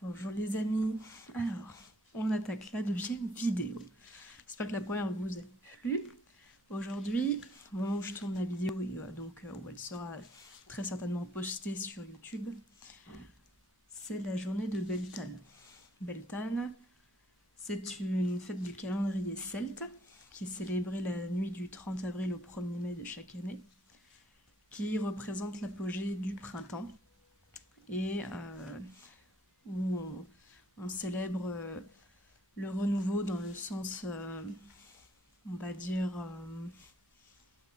Bonjour les amis, alors on attaque la deuxième vidéo. J'espère que la première vous a plu. Aujourd'hui, au moment où je tourne la vidéo et où elle sera très certainement postée sur YouTube, c'est la journée de Beltane. Beltane, c'est une fête du calendrier celte qui est célébrée la nuit du 30 avril au 1er mai de chaque année, qui représente l'apogée du printemps et où on célèbre le renouveau dans le sens, on va dire,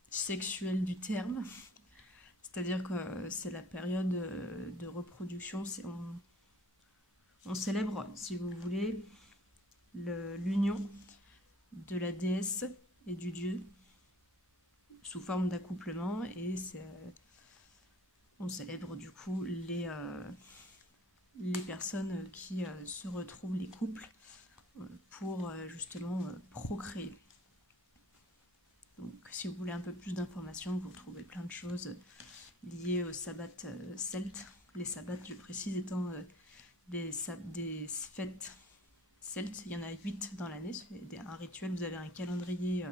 sexuel du terme. C'est-à-dire que c'est la période de reproduction. On célèbre, si vous voulez, l'union de la déesse et du dieu sous forme d'accouplement, et on célèbre du coup les personnes qui se retrouvent, les couples, pour justement procréer. Donc si vous voulez un peu plus d'informations, vous retrouvez plein de choses liées au sabbat celte. Les sabbats, je précise, étant des fêtes celtes. Il y en a 8 dans l'année, c'est un rituel. Vous avez un calendrier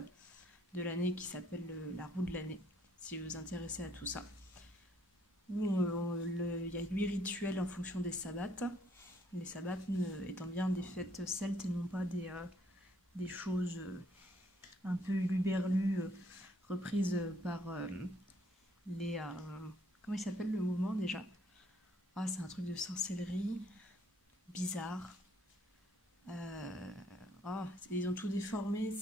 de l'année qui s'appelle la roue de l'année, si vous vous intéressez à tout ça. Où il y a 8 rituels en fonction des sabbats. Les sabbats étant bien des fêtes celtes et non pas des choses un peu uluberlues reprises par les... comment il s'appelle le mouvement déjà? Ah, c'est un truc de sorcellerie bizarre. Ils ont tout déformé,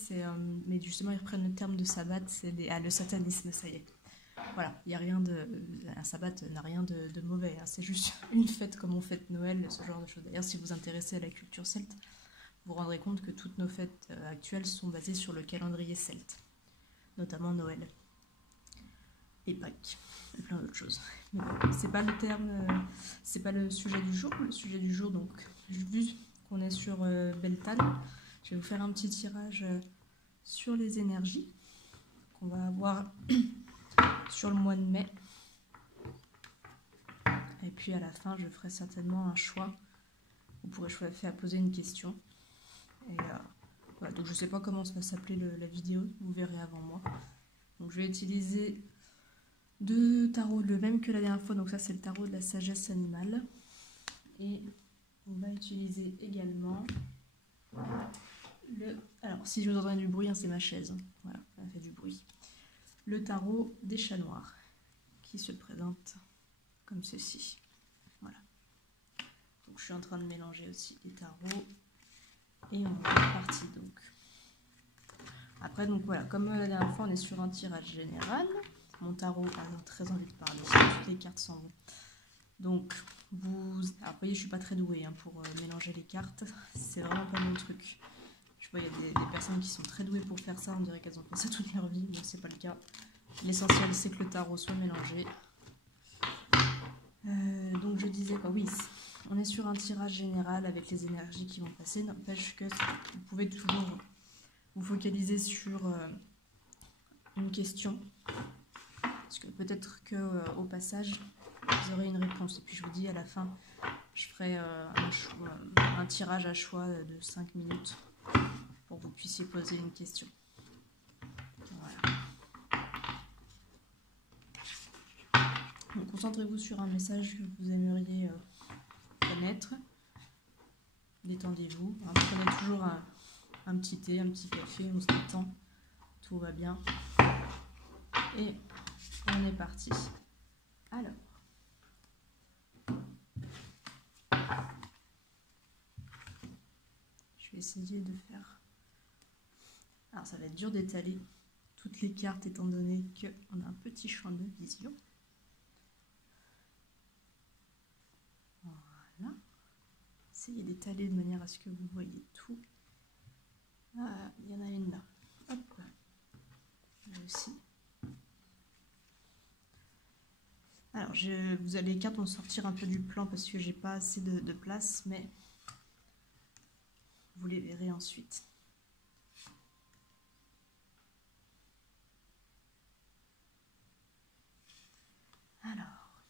mais justement ils reprennent le terme de sabbat, c'est le satanisme, ça y est. Voilà, il y a rien un sabbat n'a rien de mauvais, hein. C'est juste une fête comme on fête Noël, ce genre de choses. D'ailleurs, si vous vous intéressez à la culture celte, vous vous rendrez compte que toutes nos fêtes actuelles sont basées sur le calendrier celte, notamment Noël et Pâques et plein d'autres choses. Mais bon, c'est pas le terme, c'est pas le sujet du jour. Le sujet du jour, donc, vu qu'on est sur Beltane, je vais vous faire un petit tirage sur les énergies qu'on va avoir sur le mois de mai. Et puis à la fin, je ferai certainement un choix. Vous pourrez choisir à poser une question. Et voilà, donc je ne sais pas comment ça va s'appeler la vidéo, vous verrez avant moi. Donc je vais utiliser 2 tarots, le même que la dernière fois. Donc ça, c'est le tarot de la sagesse animale. Et on va utiliser également alors si je vous entends du bruit, hein, c'est ma chaise. Voilà, elle fait du bruit. Le tarot des chats noirs, qui se présente comme ceci. Voilà. Donc je suis en train de mélanger aussi les tarots. Et on est parti donc. Après, donc voilà, comme la dernière fois, on est sur un tirage général. Mon tarot a très envie de parler. Toutes les cartes s'en vont. Donc, alors vous voyez, je suis pas très douée hein, pour mélanger les cartes. C'est vraiment pas mon truc. Je vois, il y a des personnes qui sont très douées pour faire ça. On dirait qu'elles ont fait ça toute leur vie. Bon, c'est pas le cas. L'essentiel, c'est que le tarot soit mélangé. Donc, je disais quoi? Oui, on est sur un tirage général avec les énergies qui vont passer. N'empêche que vous pouvez toujours vous focaliser sur une question. Parce que peut-être qu'au passage, vous aurez une réponse. Et puis je vous dis, à la fin, je ferai un tirage à choix de 5 minutes pour que vous puissiez poser une question. Voilà. Donc concentrez-vous sur un message que vous aimeriez connaître. Détendez-vous. Hein, prenez toujours un petit thé, un petit café, on se détend. Tout va bien. Et on est parti. Alors. Je vais essayer de faire... Alors ça va être dur d'étaler toutes les cartes étant donné qu'on a un petit champ de vision. Voilà. Essayez d'étaler de manière à ce que vous voyez tout. Ah, il y en a une là. Hop. Là aussi. Alors, les cartes vont sortir un peu du plan parce que j'ai pas assez de place, mais vous les verrez ensuite. Alors.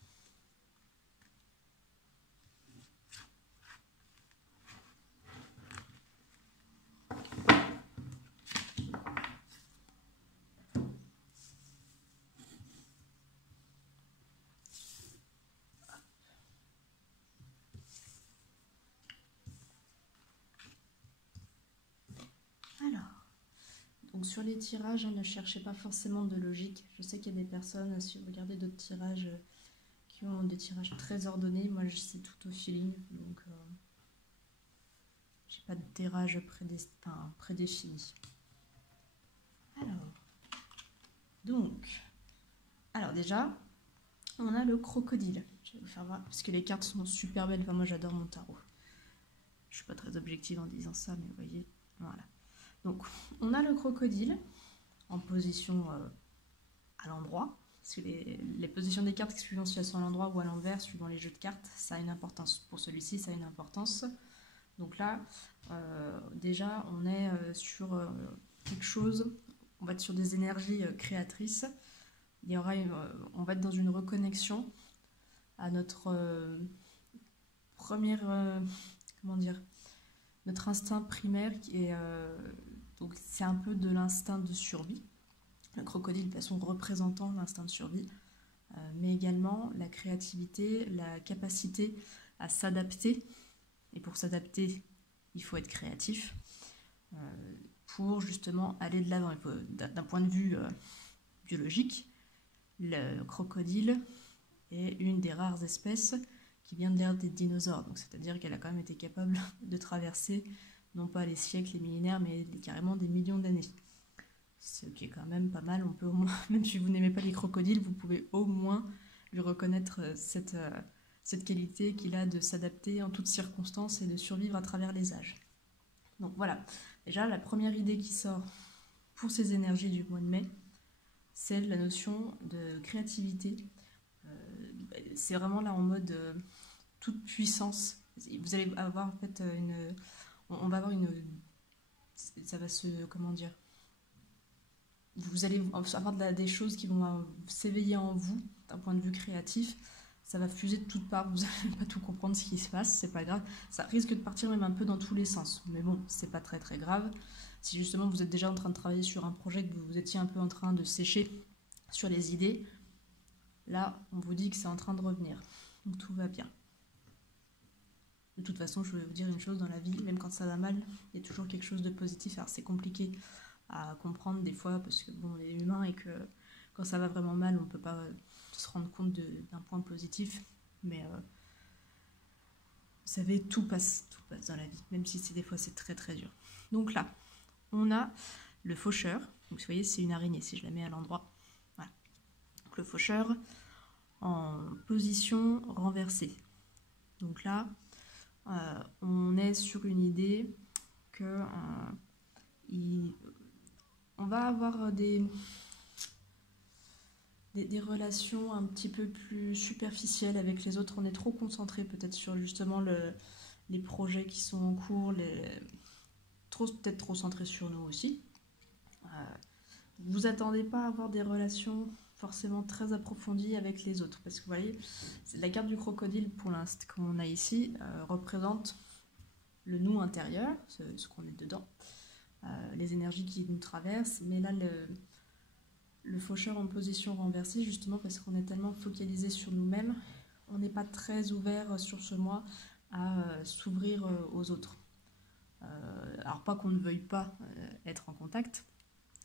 sur les tirages, ne cherchez pas forcément de logique. Je sais qu'il y a des personnes, si vous regardez d'autres tirages, qui ont des tirages très ordonnés. Moi, c'est tout au feeling, donc j'ai pas de tirage prédéfini. Alors déjà, on a le crocodile. Je vais vous faire voir, parce que les cartes sont super belles. Enfin, moi, j'adore mon tarot. Je suis pas très objective en disant ça, mais vous voyez, voilà. Donc, on a le crocodile en position à l'endroit. Parce que les positions des cartes, suivant si elles sont à l'endroit ou à l'envers, suivant les jeux de cartes, ça a une importance. Pour celui-ci, ça a une importance. Donc là, déjà, on est sur quelque chose, on va être sur des énergies créatrices. Il y aura on va être dans une reconnexion à notre comment dire, notre instinct primaire qui est donc c'est un peu de l'instinct de survie. Le crocodile, de toute façon, représentant l'instinct de survie, mais également la créativité, la capacité à s'adapter. Et pour s'adapter, il faut être créatif pour justement aller de l'avant. D'un point de vue biologique, le crocodile est une des rares espèces qui vient de l'ère des dinosaures. Donc, c'est-à-dire qu'elle a quand même été capable de traverser, non pas les siècles, les millénaires, mais carrément des millions d'années. Ce qui est quand même pas mal. On peut au moins, même si vous n'aimez pas les crocodiles, vous pouvez au moins lui reconnaître cette qualité qu'il a de s'adapter en toutes circonstances et de survivre à travers les âges. Donc voilà, déjà la première idée qui sort pour ces énergies du mois de mai, c'est la notion de créativité. C'est vraiment là en mode toute puissance. Vous allez avoir en fait on va avoir ça va se, comment dire, vous allez avoir des choses qui vont s'éveiller en vous d'un point de vue créatif. Ça va fuser de toutes parts, vous n'allez pas tout comprendre ce qui se passe, c'est pas grave. Ça risque de partir même un peu dans tous les sens, mais bon, c'est pas très très grave. Si justement vous êtes déjà en train de travailler sur un projet, que vous étiez un peu en train de sécher sur les idées, là, on vous dit que c'est en train de revenir. Donc tout va bien. De toute façon, je vais vous dire une chose dans la vie, même quand ça va mal, il y a toujours quelque chose de positif. Alors c'est compliqué à comprendre des fois, parce que bon, on est humain et que quand ça va vraiment mal, on ne peut pas se rendre compte d'un point positif, mais vous savez, tout passe dans la vie, même si des fois c'est très très dur. Donc là, on a le faucheur, donc vous voyez c'est une araignée si je la mets à l'endroit, voilà. Donc le faucheur en position renversée. Donc là, on est sur une idée que on va avoir des relations un petit peu plus superficielles avec les autres. On est trop concentré peut-être sur justement les projets qui sont en cours, peut-être trop centré sur nous aussi. Vous attendez pas à avoir des relations forcément très approfondies avec les autres, parce que vous voyez, la carte du crocodile pour l'instant qu'on a ici représente le nous intérieur, ce qu'on est dedans, les énergies qui nous traversent, mais là le faucheur en position renversée, justement parce qu'on est tellement focalisé sur nous-mêmes, on n'est pas très ouvert sur ce mois à s'ouvrir aux autres. Alors pas qu'on ne veuille pas être en contact,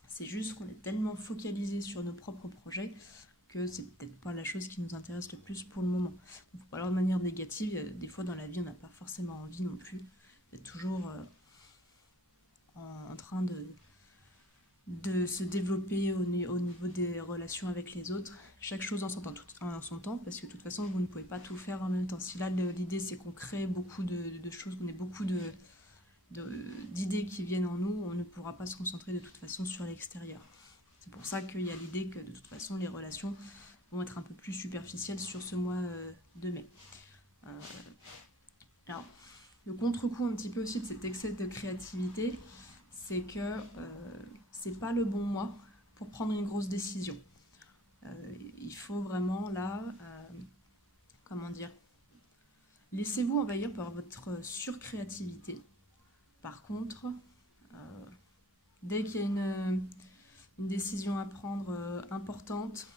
c'est juste qu'on est tellement focalisé sur nos propres projets que c'est peut-être pas la chose qui nous intéresse le plus pour le moment. Donc, alors de manière négative, des fois dans la vie on n'a pas forcément envie non plus d'être toujours en train de se développer au niveau des relations avec les autres. Chaque chose en son temps, parce que de toute façon vous ne pouvez pas tout faire en même temps. Si là l'idée c'est qu'on crée beaucoup de choses, qu'on ait beaucoup d'idées qui viennent en nous, on ne pourra pas se concentrer de toute façon sur l'extérieur. C'est pour ça qu'il y a l'idée que de toute façon les relations vont être un peu plus superficielles sur ce mois de mai. Alors, le contre-coup un petit peu aussi de cet excès de créativité, c'est que c'est pas le bon mois pour prendre une grosse décision. Il faut vraiment là, comment dire, laissez-vous envahir par votre surcréativité. Par contre, dès qu'il y a une décision à prendre importante,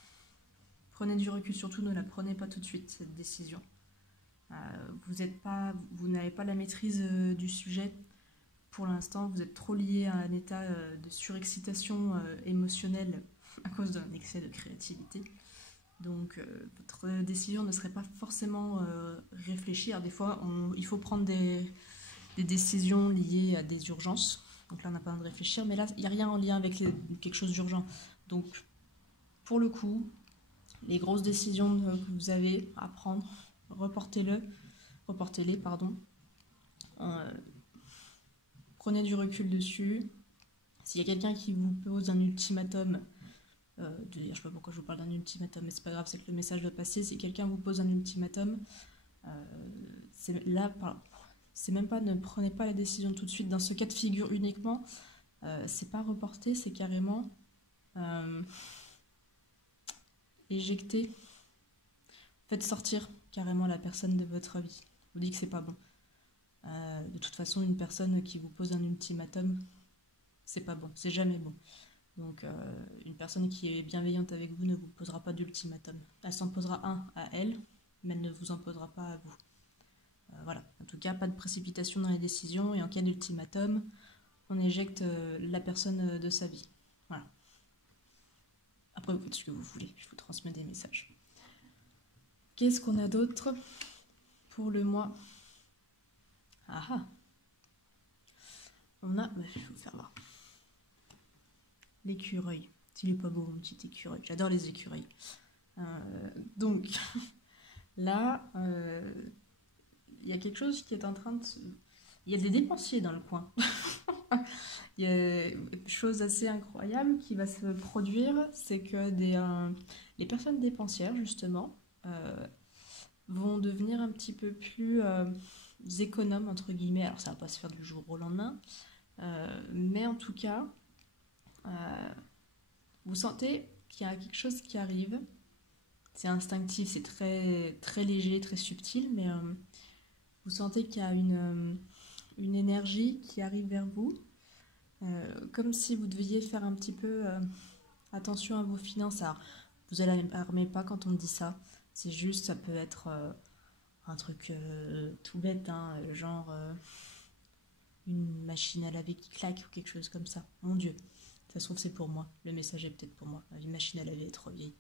prenez du recul, surtout ne la prenez pas tout de suite, cette décision. Vous n'avez pas la maîtrise du sujet pour l'instant, vous êtes trop lié à un état de surexcitation émotionnelle à cause d'un excès de créativité. Donc, votre décision ne serait pas forcément réfléchie. Alors, des fois, il faut prendre des décisions liées à des urgences. Donc là, on n'a pas besoin de réfléchir. Mais là, il n'y a rien en lien avec quelque chose d'urgent. Donc, pour le coup, les grosses décisions que vous avez à prendre, reportez-les, pardon. Prenez du recul dessus. S'il y a quelqu'un qui vous pose un ultimatum, je ne sais pas pourquoi je vous parle d'un ultimatum, mais c'est pas grave, c'est que le message doit passer. Si quelqu'un vous pose un ultimatum, c'est même pas, ne prenez pas la décision tout de suite. Dans ce cas de figure uniquement, c'est pas reporter, c'est carrément éjecter. Faites sortir carrément la personne de votre vie. Vous dites que c'est pas bon. De toute façon, une personne qui vous pose un ultimatum, c'est pas bon, c'est jamais bon. Donc, une personne qui est bienveillante avec vous ne vous posera pas d'ultimatum. Elle s'en posera un à elle, mais elle ne vous en posera pas à vous. Voilà. En tout cas, pas de précipitation dans les décisions, et en cas d'ultimatum, on éjecte la personne de sa vie. Voilà. Après, vous faites ce que vous voulez, je vous transmets des messages. Qu'est-ce qu'on a d'autre pour le mois? On a, je vais vous faire voir. L'écureuil. Il est pas beau, mon petit écureuil. J'adore les écureuils. Donc, là, il y a quelque chose qui est en train de... Il y a des dépensiers dans le coin. Il y a une chose assez incroyable qui va se produire, c'est que les personnes dépensières, justement, vont devenir un petit peu plus économes, entre guillemets. Alors, ça va pas se faire du jour au lendemain, mais en tout cas, vous sentez qu'il y a quelque chose qui arrive. C'est instinctif, c'est très, très léger, très subtil, mais vous sentez qu'il y a une énergie qui arrive vers vous, comme si vous deviez faire un petit peu attention à vos finances. Alors, vous alarmez pas quand on dit ça, c'est juste, ça peut être un truc tout bête, hein, genre une machine à laver qui claque ou quelque chose comme ça. Mon Dieu, ça se trouve c'est pour moi, le message est peut-être pour moi, une machine à laver est trop vieille.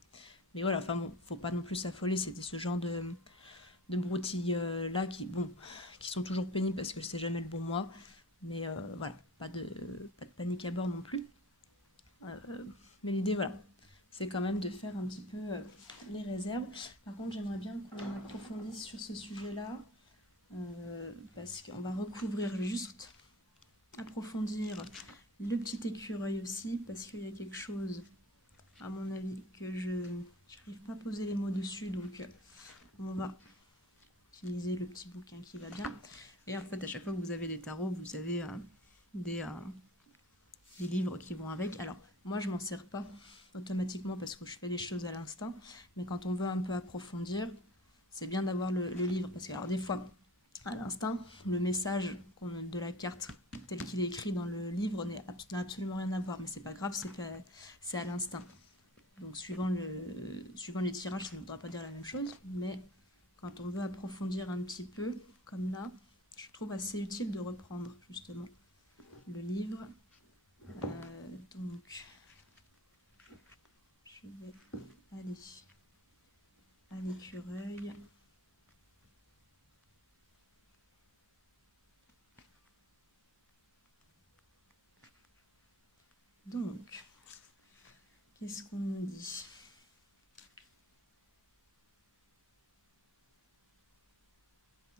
Mais voilà, enfin bon, faut pas non plus s'affoler, c'était ce genre de broutilles là qui sont toujours pénibles parce que c'est jamais le bon mois. Mais voilà, pas de panique à bord non plus. Mais l'idée, voilà, c'est quand même de faire un petit peu les réserves. Par contre, j'aimerais bien qu'on approfondisse sur ce sujet-là, parce qu'on va recouvrir, je vais juste approfondir le petit écureuil aussi, parce qu'il y a quelque chose, à mon avis, que je n'arrive pas à poser les mots dessus, donc on va utiliser le petit bouquin qui va bien. Et en fait, à chaque fois que vous avez des tarots, vous avez des livres qui vont avec. Alors, moi, je m'en sers pas automatiquement parce que je fais les choses à l'instinct. Mais quand on veut un peu approfondir, c'est bien d'avoir le livre. Parce que, alors, des fois, à l'instinct, le message de la carte tel qu'il est écrit dans le livre n'a absolument rien à voir. Mais c'est pas grave, c'est à l'instinct. Donc, suivant les tirages, ça ne voudra pas dire la même chose. Mais quand on veut approfondir un petit peu, comme là, je trouve assez utile de reprendre justement le livre. Donc, je vais aller à l'écureuil. Donc, qu'est-ce qu'on nous dit ?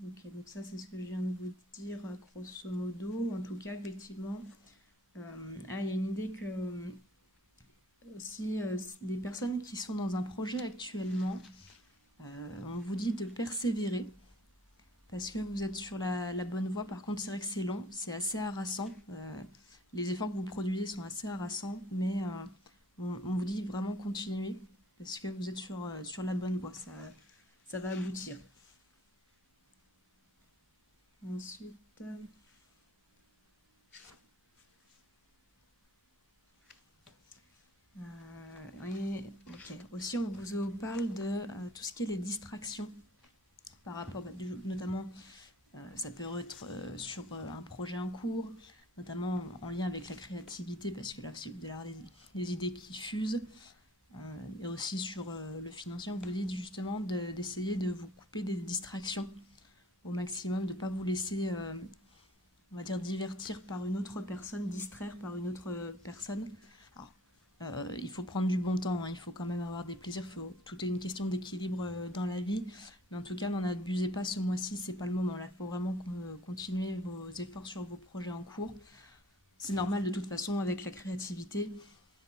Ok, donc ça c'est ce que je viens de vous dire grosso modo. En tout cas, effectivement, il y a une idée que si des personnes qui sont dans un projet actuellement, on vous dit de persévérer parce que vous êtes sur la bonne voie. Par contre, c'est vrai que c'est long, c'est assez harassant. Les efforts que vous produisez sont assez harassants, mais on vous dit vraiment continuer parce que vous êtes sur la bonne voie. Ça va aboutir. Ensuite, okay. Aussi on vous parle de tout ce qui est les distractions par rapport, notamment ça peut être sur un projet en cours, notamment en lien avec la créativité, parce que là, si vous allez avoir les idées qui fusent, et aussi sur le financier, on vous dit justement d'essayer de vous couper des distractions au maximum, de ne pas vous laisser, on va dire, divertir par une autre personne, distraire par une autre personne. Alors, il faut prendre du bon temps, hein, il faut quand même avoir des plaisirs, tout est une question d'équilibre dans la vie, mais en tout cas, n'en abusez pas ce mois-ci, c'est pas le moment. Là, il faut vraiment continuer vos efforts sur vos projets en cours. C'est normal de toute façon avec la créativité.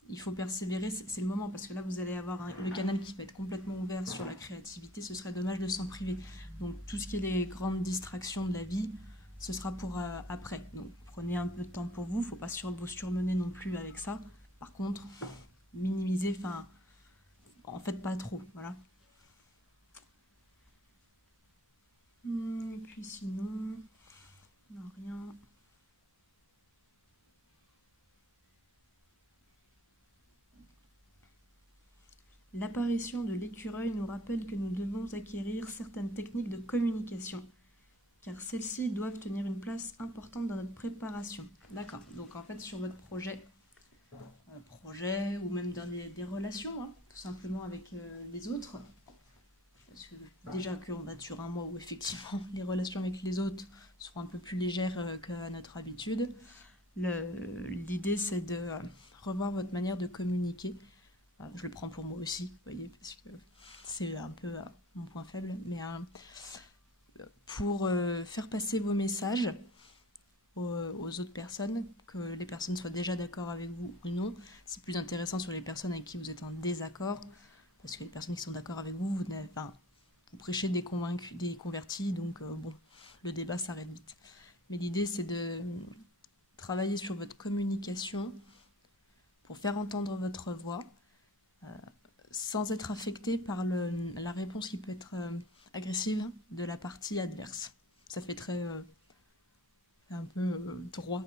Il faut persévérer, c'est le moment, parce que là, vous allez avoir le canal qui va être complètement ouvert sur la créativité. Ce serait dommage de s'en priver. Donc, tout ce qui est les grandes distractions de la vie, ce sera pour après. Donc, prenez un peu de temps pour vous. Il ne faut pas vous surmener non plus avec ça. Par contre, minimiser, enfin, en fait, pas trop. Voilà. Et puis sinon, non, rien. L'apparition de l'écureuil nous rappelle que nous devons acquérir certaines techniques de communication, car celles-ci doivent tenir une place importante dans notre préparation. D'accord, donc en fait sur votre projet ou même dans des relations, hein, tout simplement avec les autres, parce que déjà qu'on va sur un mois où effectivement les relations avec les autres seront un peu plus légères qu'à notre habitude, l'idée c'est de revoir votre manière de communiquer. Je le prends pour moi aussi, vous voyez, parce que c'est un peu mon point faible, mais pour faire passer vos messages aux autres personnes, que les personnes soient déjà d'accord avec vous ou non, c'est plus intéressant sur les personnes avec qui vous êtes en désaccord, parce que les personnes qui sont d'accord avec vous, vous prêchez des convertis, donc bon, le débat s'arrête vite. Mais l'idée, c'est de travailler sur votre communication pour faire entendre votre voix, sans être affecté par la réponse qui peut être agressive de la partie adverse. Ça fait très un peu droit,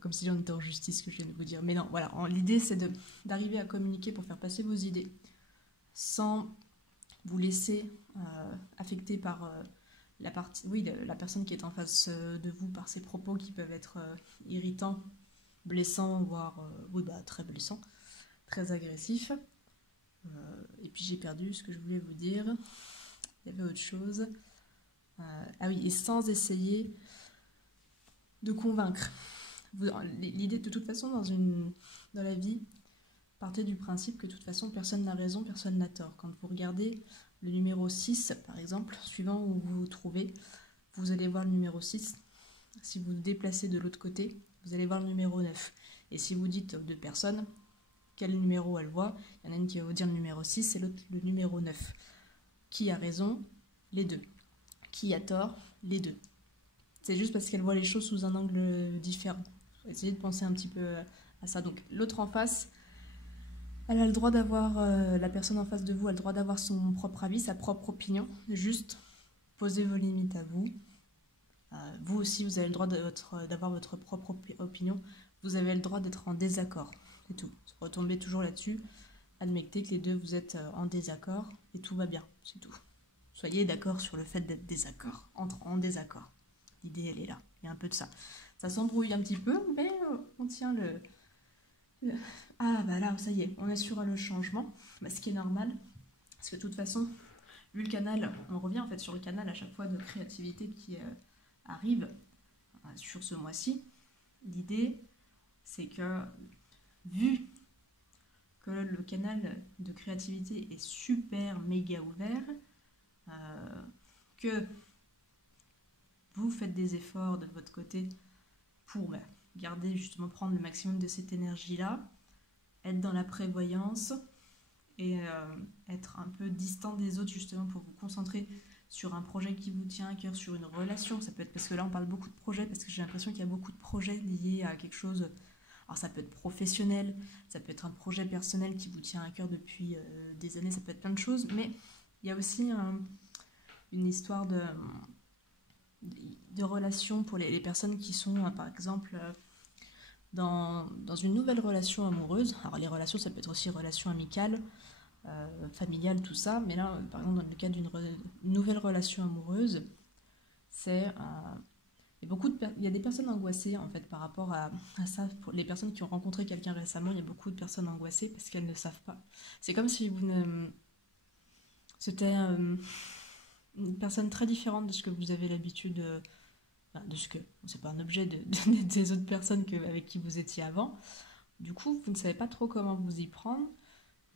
comme si on était en justice, ce que je viens de vous dire. Mais non, voilà, l'idée c'est d'arriver à communiquer pour faire passer vos idées sans vous laisser affecter par la personne qui est en face de vous, par ses propos qui peuvent être irritants, blessants, voire très blessants, très agressifs. Et puis j'ai perdu ce que je voulais vous dire. Il y avait autre chose. Ah oui, et sans essayer de convaincre. L'idée, de toute façon, dans la vie, partez du principe que de toute façon, personne n'a raison, personne n'a tort. Quand vous regardez le numéro 6, par exemple, suivant où vous vous trouvez, vous allez voir le numéro 6. Si vous vous déplacez de l'autre côté, vous allez voir le numéro 9. Et si vous dites aux deux personnes quel numéro elle voit, il y en a une qui va vous dire le numéro 6 et l'autre le numéro 9. Qui a raison? Les deux. Qui a tort? Les deux. C'est juste parce qu'elle voit les choses sous un angle différent. Essayez de penser un petit peu à ça. Donc l'autre en face, elle a le droit d'avoir, la personne en face de vous a le droit d'avoir son propre avis, sa propre opinion. Juste posez vos limites à vous. Vous aussi, vous avez le droit d'avoir votre propre opinion. Vous avez le droit d'être en désaccord. C'est tout. Retombez toujours là-dessus. Admettez que les deux, vous êtes en désaccord et tout va bien. C'est tout. Soyez d'accord sur le fait d'être en désaccord. L'idée, elle est là. Il y a un peu de ça. Ça s'embrouille un petit peu, mais on tient Ah, bah là, ça y est, on est sur le changement. Ce qui est normal. Parce que de toute façon, vu le canal, on revient en fait sur le canal à chaque fois de créativité qui arrive sur ce mois-ci. L'idée, c'est que, vu que le canal de créativité est super méga ouvert, que vous faites des efforts de votre côté pour garder, justement, prendre le maximum de cette énergie-là, être dans la prévoyance et être un peu distant des autres, justement, pour vous concentrer sur un projet qui vous tient à cœur, sur une relation. Ça peut être, parce que là, on parle beaucoup de projets, parce que j'ai l'impression qu'il y a beaucoup de projets liés à quelque chose. Alors, ça peut être professionnel, ça peut être un projet personnel qui vous tient à cœur depuis des années, ça peut être plein de choses, mais il y a aussi une histoire de relation pour les personnes qui sont, par exemple, dans une nouvelle relation amoureuse. Alors, les relations, ça peut être aussi relations amicales, familiales, tout ça, mais là, par exemple, dans le cas d'une nouvelle relation amoureuse, c'est Il y a des personnes angoissées en fait par rapport à ça. Pour les personnes qui ont rencontré quelqu'un récemment, il y a beaucoup de personnes angoissées parce qu'elles ne savent pas. C'est comme si vous ne... C'était une personne très différente de ce que vous avez l'habitude de ce que... C'est pas un objet des autres personnes avec qui vous étiez avant. Du coup, vous ne savez pas trop comment vous y prendre.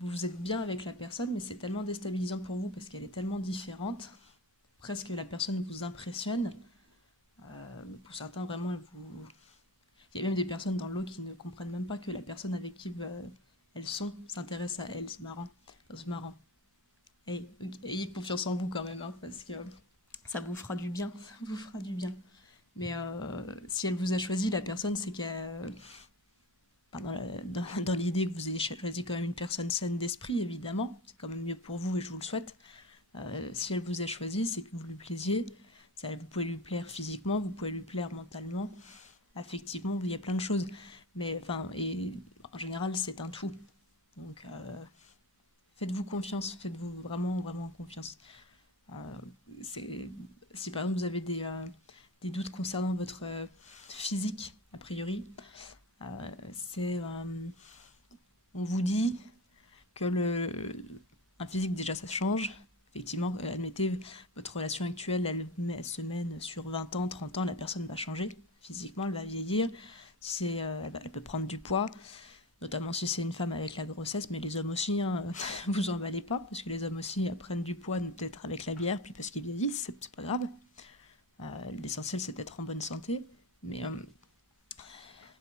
Vous êtes bien avec la personne, mais c'est tellement déstabilisant pour vous parce qu'elle est tellement différente. Presque la personne vous impressionne. Pour certains, vraiment, il y a même des personnes dans l'eau qui ne comprennent même pas que la personne avec qui elles sont s'intéresse à elles. C'est marrant. Enfin, c'est marrant. Hey, ayez confiance en vous quand même, hein, parce que ça vous fera du bien. Ça vous fera du bien. Mais si elle vous a choisi, la personne, c'est qu'elle... dans l'idée que vous ayez choisi quand même une personne saine d'esprit, évidemment. C'est quand même mieux pour vous et je vous le souhaite. Si elle vous a choisi, c'est que vous lui plaisiez. Vous pouvez lui plaire physiquement, vous pouvez lui plaire mentalement, affectivement, il y a plein de choses. Mais et en général, c'est un tout. Donc, faites-vous confiance, faites-vous vraiment, vraiment confiance. Si par exemple vous avez des doutes concernant votre physique, a priori, on vous dit que un physique, déjà, ça change. Effectivement, admettez, votre relation actuelle, elle se mène sur 20 ans, 30 ans, la personne va changer. Physiquement, elle va vieillir. Elle peut prendre du poids, notamment si c'est une femme avec la grossesse, mais les hommes aussi, hein, vous emballez pas, parce que les hommes aussi prennent du poids, peut-être avec la bière, puis parce qu'ils vieillissent, c'est pas grave. L'essentiel, c'est d'être en bonne santé. Mais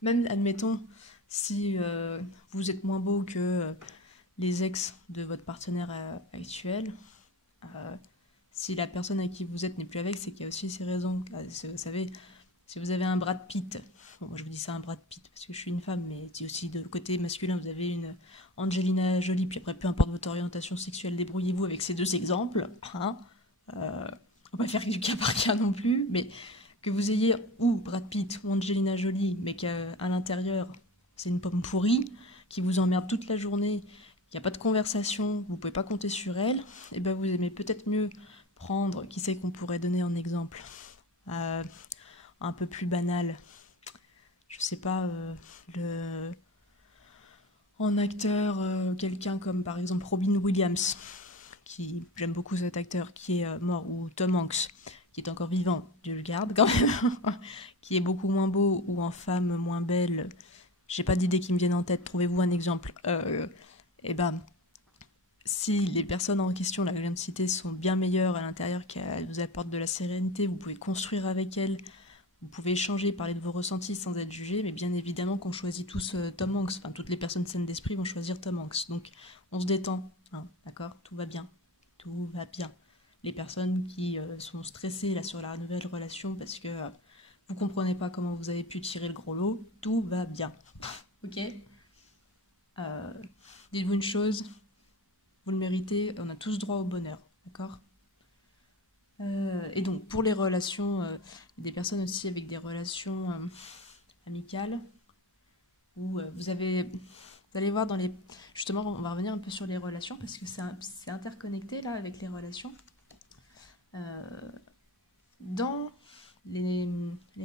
même, admettons, si vous êtes moins beau que les ex de votre partenaire actuel, si la personne avec qui vous êtes n'est plus avec, c'est qu'il y a aussi ses raisons. Vous savez, si vous avez un Brad Pitt, bon, moi je vous dis ça un Brad Pitt parce que je suis une femme, mais si aussi de côté masculin vous avez une Angelina Jolie, puis après peu importe votre orientation sexuelle, débrouillez-vous avec ces deux exemples. Hein, on va pas faire du cas par cas non plus, mais que vous ayez ou Brad Pitt ou Angelina Jolie, mais qu'à l'intérieur c'est une pomme pourrie qui vous emmerde toute la journée, qu'il n'y a pas de conversation, vous pouvez pas compter sur elle, et ben vous aimez peut-être mieux prendre, qui sait qu'on pourrait donner en exemple, un peu plus banal, je sais pas, en acteur, quelqu'un comme par exemple Robin Williams, j'aime beaucoup cet acteur, qui est mort, ou Tom Hanks, qui est encore vivant, Dieu le garde quand même, qui est beaucoup moins beau, ou en femme moins belle, j'ai pas d'idée qui me vienne en tête, trouvez-vous un exemple. Et ben, si les personnes en question, là, que je viens de citer, sont bien meilleures à l'intérieur, qu'elles vous apportent de la sérénité, vous pouvez construire avec elles, vous pouvez échanger, parler de vos ressentis sans être jugé, mais bien évidemment qu'on choisit tous Tom Hanks, enfin toutes les personnes saines d'esprit vont choisir Tom Hanks. Donc on se détend, hein, d'accord, tout va bien, tout va bien. Les personnes qui sont stressées là sur la nouvelle relation parce que vous comprenez pas comment vous avez pu tirer le gros lot, tout va bien, ok. Dites-vous une chose, vous le méritez, on a tous droit au bonheur, d'accord. Et donc pour les relations, des personnes aussi avec des relations amicales, où vous allez voir justement, on va revenir un peu sur les relations, parce que c'est interconnecté là avec les relations. Dans les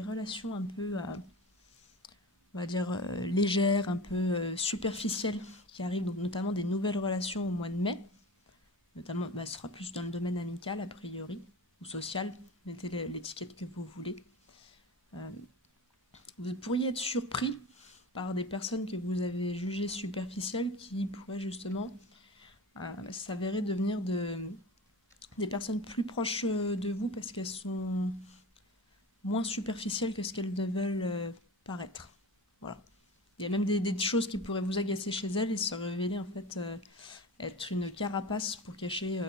relations un peu, on va dire, légères, un peu superficielles, qui arrivent, donc notamment des nouvelles relations au mois de mai, notamment, ce sera plus dans le domaine amical a priori, ou social, mettez l'étiquette que vous voulez. Vous pourriez être surpris par des personnes que vous avez jugées superficielles qui pourraient justement s'avérer devenir des personnes plus proches de vous parce qu'elles sont moins superficielles que ce qu'elles ne veulent paraître. Voilà. Il y a même des choses qui pourraient vous agacer chez elles et se révéler en fait être une carapace pour cacher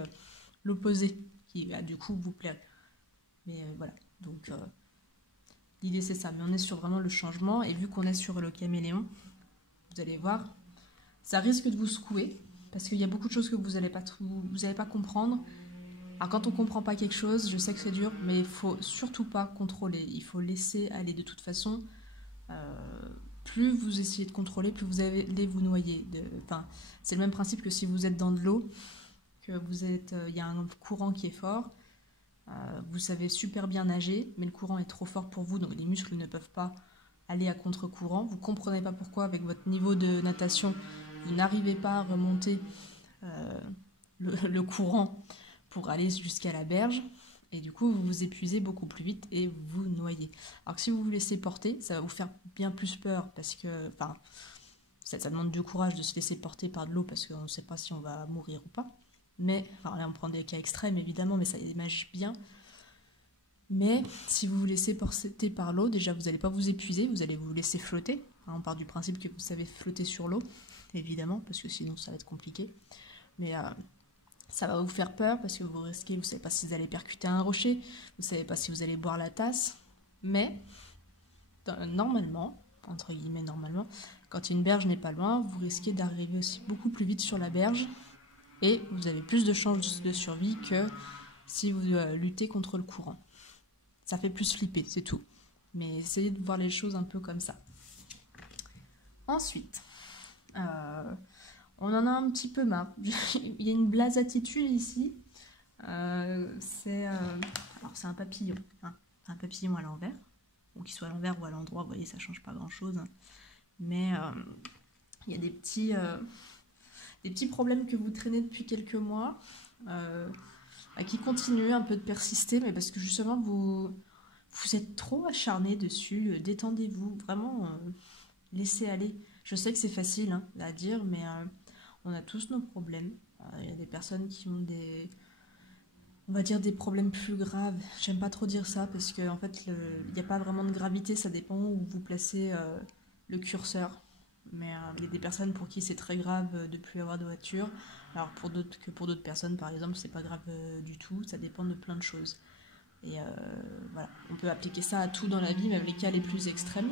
l'opposé qui va du coup vous plaire. Mais voilà, donc l'idée c'est ça, mais on est sur vraiment le changement, et vu qu'on est sur le caméléon, vous allez voir, ça risque de vous secouer, parce qu'il y a beaucoup de choses que vous n'allez pas comprendre. Alors quand on ne comprend pas quelque chose, je sais que c'est dur, mais il ne faut surtout pas contrôler, il faut laisser aller. De toute façon, plus vous essayez de contrôler, plus vous allez vous noyer. C'est le même principe que si vous êtes dans de l'eau, que il y a un courant qui est fort, Vous savez super bien nager, mais le courant est trop fort pour vous, donc les muscles ne peuvent pas aller à contre-courant. Vous ne comprenez pas pourquoi, avec votre niveau de natation, vous n'arrivez pas à remonter le courant pour aller jusqu'à la berge. Et du coup, vous vous épuisez beaucoup plus vite et vous vous noyez. Alors que si vous vous laissez porter, ça va vous faire bien plus peur parce que, enfin, ça demande du courage de se laisser porter par de l'eau parce qu'on ne sait pas si on va mourir ou pas. Mais, enfin là on prend des cas extrêmes évidemment, mais ça imagine bien. Mais si vous vous laissez porter par l'eau, déjà vous n'allez pas vous épuiser, vous allez vous laisser flotter. On part du principe que vous savez flotter sur l'eau, évidemment, parce que sinon ça va être compliqué. Mais ça va vous faire peur parce que vous risquez, vous ne savez pas si vous allez percuter un rocher, vous ne savez pas si vous allez boire la tasse. Mais normalement, entre guillemets normalement, quand une berge n'est pas loin, vous risquez d'arriver aussi beaucoup plus vite sur la berge et vous avez plus de chances de survie que si vous luttez contre le courant. Ça fait plus flipper, c'est tout. Mais essayez de voir les choses un peu comme ça. Ensuite, on en a un petit peu marre. Il y a une blase attitude ici. C'est un papillon. Hein. Un papillon à l'envers. Bon, qu'il soit à l'envers ou à l'endroit, vous voyez, ça ne change pas grand-chose. Mais il y a des petits problèmes que vous traînez depuis quelques mois, qui continuent un peu de persister, mais parce que justement, vous êtes trop acharné dessus. Détendez-vous, vraiment, laissez aller. Je sais que c'est facile hein, à dire, mais on a tous nos problèmes. Il y a des personnes qui ont on va dire des problèmes plus graves. J'aime pas trop dire ça parce qu'en fait, il n'y a pas vraiment de gravité, ça dépend où vous placez le curseur. Mais il y a des personnes pour qui c'est très grave de ne plus avoir de voiture, alors pour d'autres personnes, par exemple, c'est pas grave du tout, ça dépend de plein de choses. Et voilà, on peut appliquer ça à tout dans la vie, même les cas les plus extrêmes.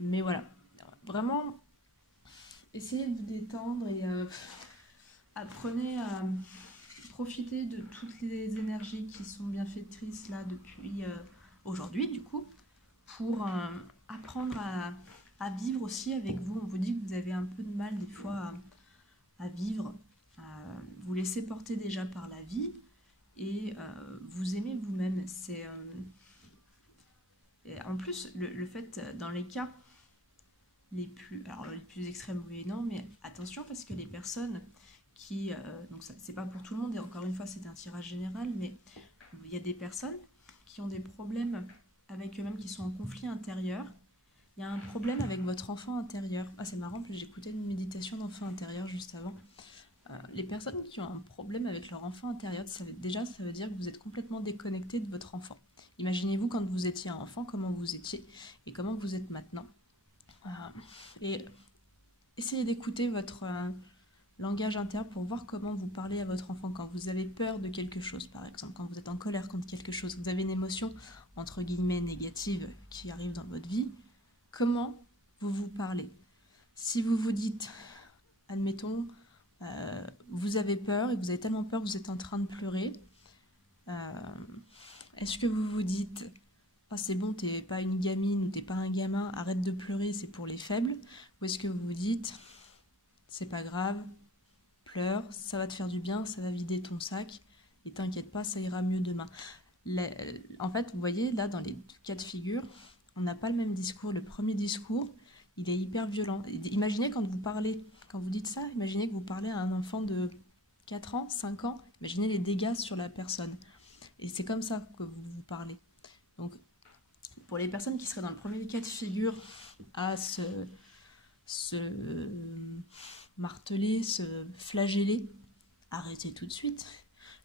Mais voilà, vraiment, essayez de vous détendre et apprenez à profiter de toutes les énergies qui sont bienfaitrices là depuis aujourd'hui, du coup, pour apprendre à vivre aussi avec vous. On vous dit que vous avez un peu de mal des fois à vivre, vous laissez porter déjà par la vie et vous aimez vous-même. En plus, le fait, dans les cas les plus extrêmes, oui et non, mais attention parce que les personnes qui... donc c'est pas pour tout le monde, et encore une fois c'est un tirage général, mais il y a des personnes qui ont des problèmes avec eux-mêmes, qui sont en conflit intérieur. Il y a un problème avec votre enfant intérieur. Ah, c'est marrant, j'écoutais une méditation d'enfant intérieur juste avant. Les personnes qui ont un problème avec leur enfant intérieur, ça veut dire que vous êtes complètement déconnecté de votre enfant. Imaginez-vous quand vous étiez un enfant, comment vous étiez et comment vous êtes maintenant. Et essayez d'écouter votre langage interne pour voir comment vous parlez à votre enfant quand vous avez peur de quelque chose, par exemple, quand vous êtes en colère contre quelque chose, vous avez une émotion entre guillemets négative qui arrive dans votre vie. Comment vous vous parlez? Si vous vous dites, admettons, vous avez peur et vous avez tellement peur que vous êtes en train de pleurer, est-ce que vous vous dites « Ah, c'est bon, t'es pas une gamine ou t'es pas un gamin, arrête de pleurer, c'est pour les faibles » ou est-ce que vous vous dites « C'est pas grave, pleure, ça va te faire du bien, ça va vider ton sac et t'inquiète pas, ça ira mieux demain ». En fait, vous voyez, là, dans les cas de figure, on n'a pas le même discours. Le premier discours, il est hyper violent. Imaginez quand vous parlez, quand vous dites ça, imaginez que vous parlez à un enfant de 4 ans, 5 ans, imaginez les dégâts sur la personne. Et c'est comme ça que vous vous parlez. Donc, pour les personnes qui seraient dans le premier cas de figure à se marteler, se flageller, arrêtez tout de suite.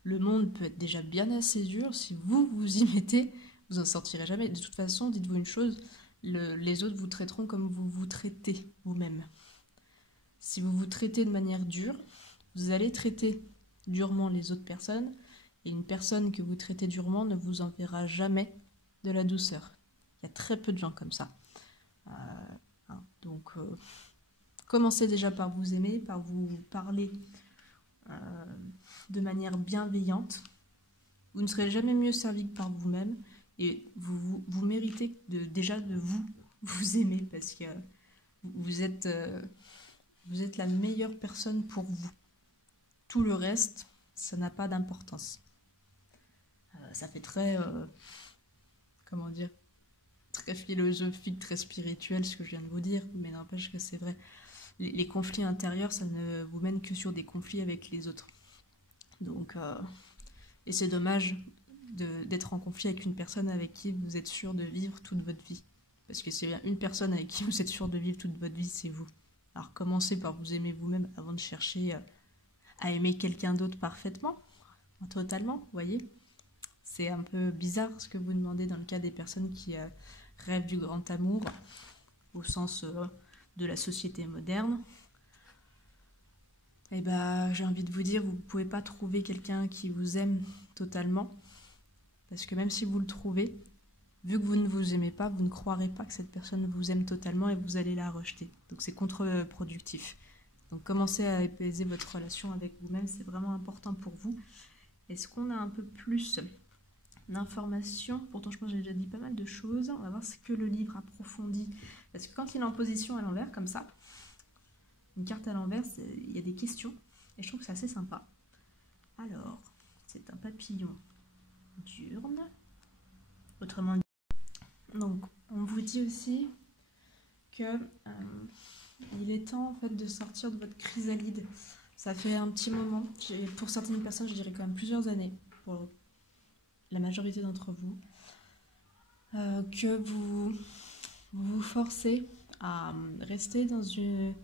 Le monde peut être déjà bien assez dur. Si vous vous y mettez, vous n'en sortirez jamais. De toute façon, dites-vous une chose, les autres vous traiteront comme vous vous traitez vous-même. Si vous vous traitez de manière dure, vous allez traiter durement les autres personnes, et une personne que vous traitez durement ne vous enverra jamais de la douceur. Il y a très peu de gens comme ça. Donc, commencez déjà par vous aimer, par vous parler de manière bienveillante. Vous ne serez jamais mieux servi que par vous-même, et vous méritez déjà de vous aimer, parce que vous êtes la meilleure personne pour vous. Tout le reste, ça n'a pas d'importance. Ça fait très, comment dire, très philosophique, très spirituel ce que je viens de vous dire, mais n'empêche que c'est vrai. Les conflits intérieurs, ça ne vous mène que sur des conflits avec les autres. Donc, et c'est dommage d'être en conflit avec une personne avec qui vous êtes sûr de vivre toute votre vie. Parce que c'est bien une personne avec qui vous êtes sûr de vivre toute votre vie, c'est vous. Alors commencez par vous aimer vous-même avant de chercher à aimer quelqu'un d'autre parfaitement, totalement, vous voyez. C'est un peu bizarre ce que vous demandez dans le cas des personnes qui rêvent du grand amour, au sens de la société moderne. Et j'ai envie de vous dire, vous ne pouvez pas trouver quelqu'un qui vous aime totalement, parce que même si vous le trouvez, vu que vous ne vous aimez pas, vous ne croirez pas que cette personne vous aime totalement et vous allez la rejeter. Donc c'est contre-productif. Donc commencez à apaiser votre relation avec vous-même, c'est vraiment important pour vous. Est-ce qu'on a un peu plus d'informations? Pourtant je pense que j'ai déjà dit pas mal de choses. On va voir ce que le livre approfondit. Parce que quand il est en position à l'envers, comme ça, une carte à l'envers, il y a des questions. Et je trouve que c'est assez sympa. Alors, c'est un papillon diurne. Autrement dit. Donc, on vous dit aussi que il est temps en fait de sortir de votre chrysalide. Ça fait un petit moment, pour certaines personnes, je dirais quand même plusieurs années, pour la majorité d'entre vous, que vous vous forcez à rester dans une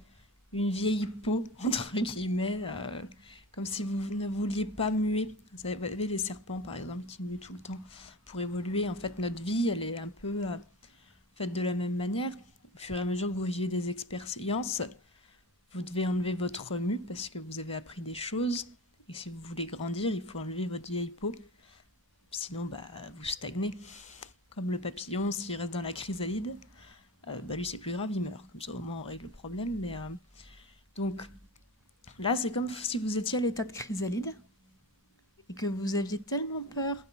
vieille peau, entre guillemets, comme si vous ne vouliez pas muer. Vous avez les serpents, par exemple, qui muent tout le temps pour évoluer. En fait, notre vie, elle est un peu faite de la même manière. Au fur et à mesure que vous vivez des expériences, vous devez enlever votre mue parce que vous avez appris des choses. Et si vous voulez grandir, il faut enlever votre vieille peau. Sinon, vous stagnez. Comme le papillon, s'il reste dans la chrysalide, lui c'est plus grave, il meurt. Comme ça, au moins, on règle le problème. Mais donc, là, c'est comme si vous étiez à l'état de chrysalide et que vous aviez tellement peur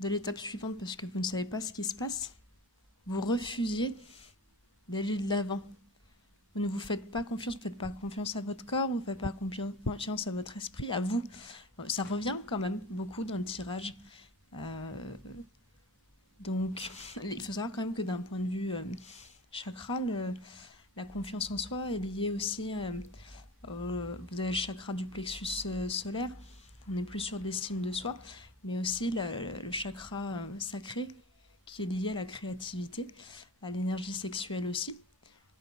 de l'étape suivante parce que vous ne savez pas ce qui se passe, vous refusiez d'aller de l'avant. Vous ne vous faites pas confiance, vous ne faites pas confiance à votre corps, vous ne faites pas confiance à votre esprit, à vous. Ça revient quand même beaucoup dans le tirage. Donc, il faut savoir quand même que d'un point de vue chakral, la confiance en soi est liée aussi... vous avez le chakra du plexus solaire, on est plus sur de l'estime de soi, mais aussi le chakra sacré qui est lié à la créativité, à l'énergie sexuelle aussi.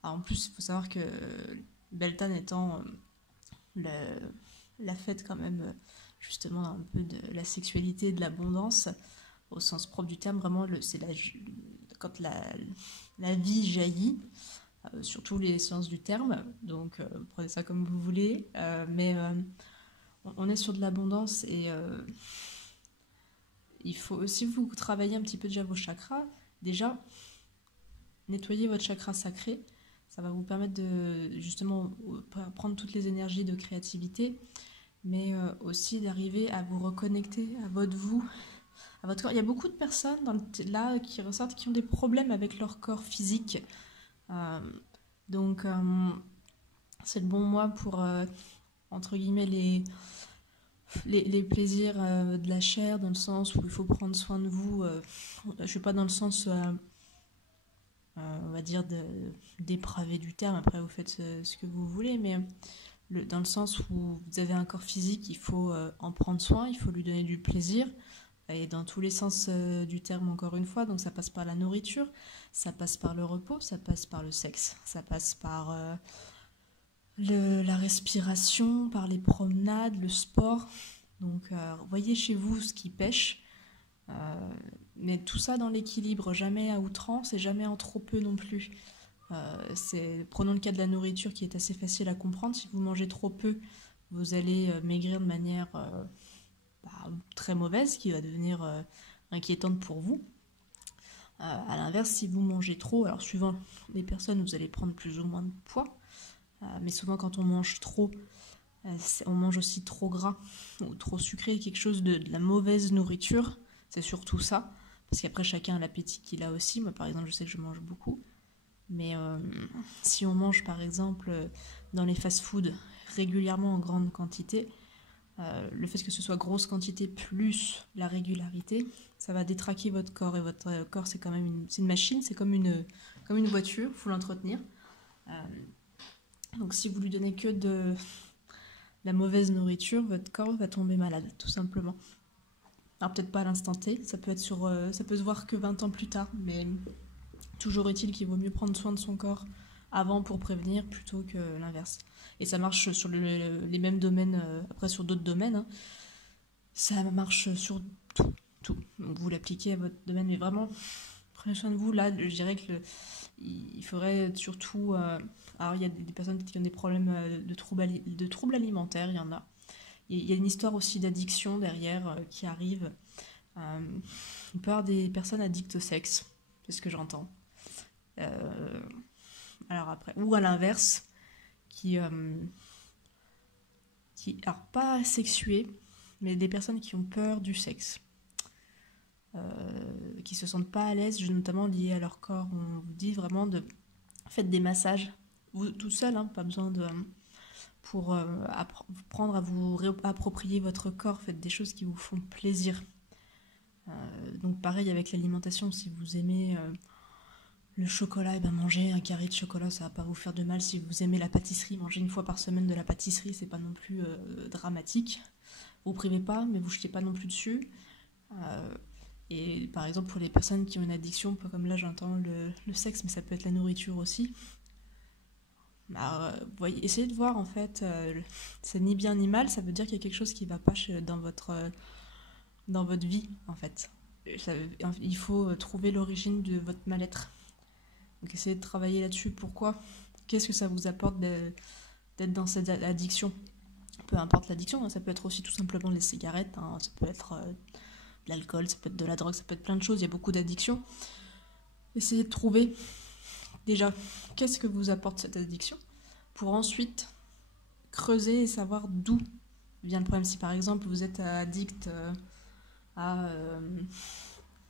Alors en plus, il faut savoir que Beltane étant la fête quand même justement un peu de la sexualité et de l'abondance, au sens propre du terme, vraiment c'est quand la vie jaillit, sur tous les sens du terme, donc prenez ça comme vous voulez, mais on est sur de l'abondance et il faut aussi vous travailler un petit peu déjà vos chakras, déjà nettoyer votre chakra sacré, ça va vous permettre de justement prendre toutes les énergies de créativité, mais aussi d'arriver à vous reconnecter à votre vous, à votre corps. Il y a beaucoup de personnes là qui ressortent qui ont des problèmes avec leur corps physique. Donc c'est le bon mois pour entre guillemets les plaisirs de la chair, dans le sens où il faut prendre soin de vous. Je suis pas dans le sens on va dire dépravé du terme, après vous faites ce que vous voulez, mais dans le sens où vous avez un corps physique, il faut en prendre soin, il faut lui donner du plaisir, et dans tous les sens du terme encore une fois. Donc ça passe par la nourriture, ça passe par le repos, ça passe par le sexe, ça passe par la respiration, par les promenades, le sport. Donc voyez chez vous ce qui pêche, mais tout ça dans l'équilibre, jamais à outrance et jamais en trop peu non plus. Prenons le cas de la nourriture qui est assez facile à comprendre. Si vous mangez trop peu, vous allez maigrir de manière très mauvaise, qui va devenir inquiétante pour vous. À l'inverse, si vous mangez trop, alors suivant les personnes, vous allez prendre plus ou moins de poids, mais souvent quand on mange trop, on mange aussi trop gras ou trop sucré, quelque chose de la mauvaise nourriture, c'est surtout ça, parce qu'après chacun a l'appétit qu'il a aussi. Moi par exemple, je sais que je mange beaucoup, mais si on mange par exemple dans les fast-foods régulièrement en grande quantité, Le fait que ce soit grosse quantité plus la régularité, ça va détraquer votre corps. Et votre corps, c'est quand même une machine, c'est comme une voiture, il faut l'entretenir. Donc si vous lui donnez que de la mauvaise nourriture, votre corps va tomber malade, tout simplement. Alors peut-être pas à l'instant T, ça peut se voir que 20 ans plus tard, mais toujours est-il qu'il vaut mieux prendre soin de son corps avant pour prévenir plutôt que l'inverse. Et ça marche sur les mêmes domaines, après sur d'autres domaines. Hein. Ça marche sur tout. Donc vous l'appliquez à votre domaine, mais vraiment, prenez soin de vous. Là, je dirais que il faudrait surtout... alors il y a des personnes qui ont des problèmes de troubles alimentaires, il y en a. Il y a une histoire aussi d'addiction derrière qui arrive. Il peut y avoir des personnes addictes au sexe, c'est ce que j'entends. Alors après, ou à l'inverse, alors pas sexuées, mais des personnes qui ont peur du sexe, qui se sentent pas à l'aise, notamment liées à leur corps. On vous dit vraiment faites des massages, vous tout seul, hein, pas besoin pour apprendre à vous approprier votre corps, faites des choses qui vous font plaisir. Donc pareil avec l'alimentation, si vous aimez le chocolat, et ben manger un carré de chocolat, ça va pas vous faire de mal. Si vous aimez la pâtisserie, manger une fois par semaine de la pâtisserie, c'est pas non plus dramatique. Vous privez pas, mais vous jetez pas non plus dessus. Et par exemple pour les personnes qui ont une addiction, pas comme là j'entends le sexe, mais ça peut être la nourriture aussi. Essayez de voir en fait, c'est ni bien ni mal, ça veut dire qu'il y a quelque chose qui va pas dans votre vie en fait. Il faut trouver l'origine de votre mal-être. Donc essayez de travailler là-dessus. Pourquoi ? Qu'est-ce que ça vous apporte d'être dans cette addiction ? Peu importe l'addiction, hein, ça peut être aussi tout simplement les cigarettes, hein, ça peut être de l'alcool, ça peut être de la drogue, ça peut être plein de choses, il y a beaucoup d'addictions. Essayez de trouver déjà qu'est-ce que vous apporte cette addiction pour ensuite creuser et savoir d'où vient le problème. Si par exemple vous êtes addict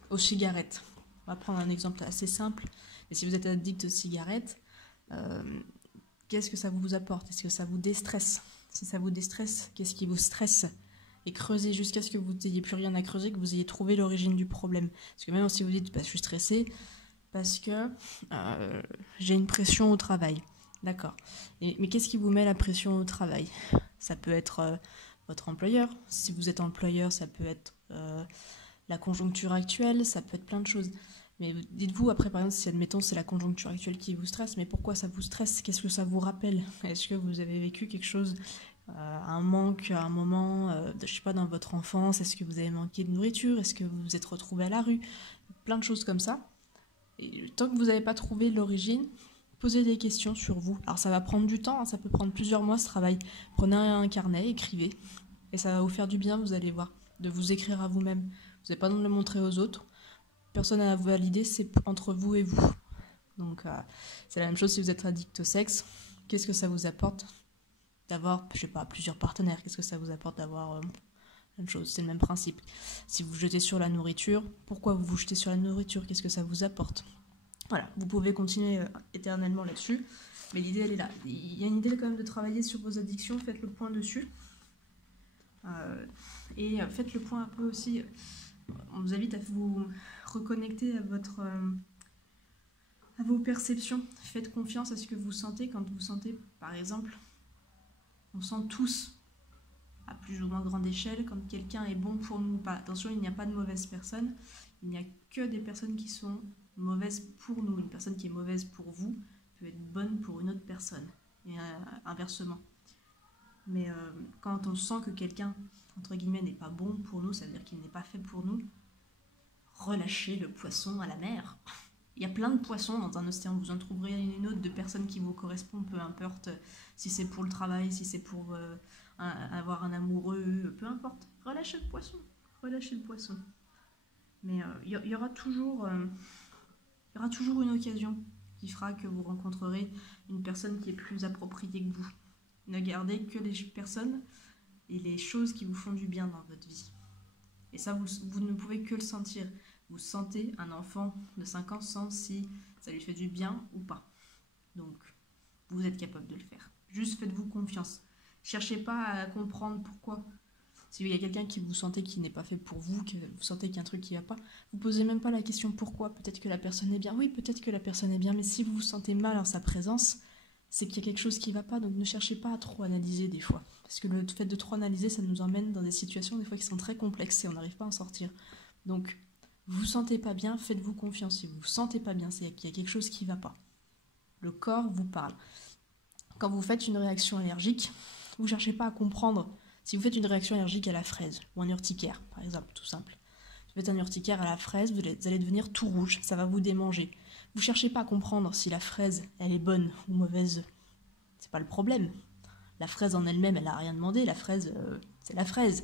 aux cigarettes, on va prendre un exemple assez simple, mais si vous êtes addict aux cigarettes, qu'est-ce que ça vous apporte ? Est-ce que ça vous déstresse ? Si ça vous déstresse, qu'est-ce qui vous stresse ? Et creusez jusqu'à ce que vous n'ayez plus rien à creuser, que vous ayez trouvé l'origine du problème. Parce que même si vous dites, je suis stressée parce que j'ai une pression au travail. D'accord. Mais qu'est-ce qui vous met la pression au travail ? Ça peut être votre employeur. Si vous êtes employeur, ça peut être la conjoncture actuelle, ça peut être plein de choses. Mais dites-vous après, par exemple, si admettons c'est la conjoncture actuelle qui vous stresse, mais pourquoi ça vous stresse ? Qu'est-ce que ça vous rappelle ? Est-ce que vous avez vécu quelque chose, un manque à un moment, je sais pas, dans votre enfance ? Est-ce que vous avez manqué de nourriture ? Est-ce que vous vous êtes retrouvé à la rue ? Plein de choses comme ça. Et tant que vous n'avez pas trouvé l'origine, posez des questions sur vous. Alors ça va prendre du temps, hein, ça peut prendre plusieurs mois ce travail. Prenez un carnet, écrivez, et ça va vous faire du bien, vous allez voir, de vous écrire à vous-même. Vous n'avez pas besoin de le montrer aux autres. Personne n'a à vous valider, c'est entre vous et vous. Donc c'est la même chose si vous êtes addict au sexe. Qu'est-ce que ça vous apporte d'avoir, je sais pas, plusieurs partenaires ? Qu'est-ce que ça vous apporte d'avoir même chose, c'est le même principe. Si vous jetez sur la nourriture, pourquoi vous jetez sur la nourriture ? Qu'est-ce que ça vous apporte ? Voilà, vous pouvez continuer éternellement là-dessus, mais l'idée elle est là. Il y a une idée quand même de travailler sur vos addictions, faites le point dessus. Et faites le point un peu aussi, on vous invite à vous reconnecter à vos perceptions. Faites confiance à ce que vous sentez quand vous sentez, par exemple, on sent tous, à plus ou moins grande échelle, quand quelqu'un est bon pour nous ou pas. Attention, il n'y a pas de mauvaises personnes, il n'y a que des personnes qui sont mauvaises pour nous. Une personne qui est mauvaise pour vous peut être bonne pour une autre personne, et inversement. Mais quand on sent que quelqu'un, entre guillemets, n'est pas bon pour nous, ça veut dire qu'il n'est pas fait pour nous, relâchez le poisson à la mer. Il y a plein de poissons dans un océan, vous en trouverez une autre de personnes qui vous correspondent, peu importe si c'est pour le travail, si c'est pour avoir un amoureux, peu importe. Relâchez le poisson. Mais il y aura toujours une occasion qui fera que vous rencontrerez une personne qui est plus appropriée que vous. Ne gardez que les personnes et les choses qui vous font du bien dans votre vie. Et ça, vous ne pouvez que le sentir. Vous sentez un enfant de 5 ans sans si ça lui fait du bien ou pas. Donc, vous êtes capable de le faire. Juste faites-vous confiance. Cherchez pas à comprendre pourquoi. S'il y a quelqu'un qui vous sentez qui n'est pas fait pour vous, que vous sentez qu'il y a un truc qui ne va pas, vous posez même pas la question pourquoi. Peut-être que la personne est bien. Oui, peut-être que la personne est bien, mais si vous vous sentez mal en sa présence, c'est qu'il y a quelque chose qui ne va pas. Donc ne cherchez pas à trop analyser des fois. Parce que le fait de trop analyser, ça nous emmène dans des situations des fois qui sont très complexes et on n'arrive pas à en sortir. Donc, vous vous sentez pas bien, faites-vous confiance. Si vous vous sentez pas bien, c'est qu'il y a quelque chose qui ne va pas. Le corps vous parle. Quand vous faites une réaction allergique, vous ne cherchez pas à comprendre. Si vous faites une réaction allergique à la fraise, ou un urticaire, par exemple, tout simple. Si vous faites un urticaire à la fraise, vous allez devenir tout rouge, ça va vous démanger. Vous ne cherchez pas à comprendre si la fraise, elle est bonne ou mauvaise. C'est pas le problème. La fraise en elle-même, elle n'a rien demandé. La fraise, c'est la fraise.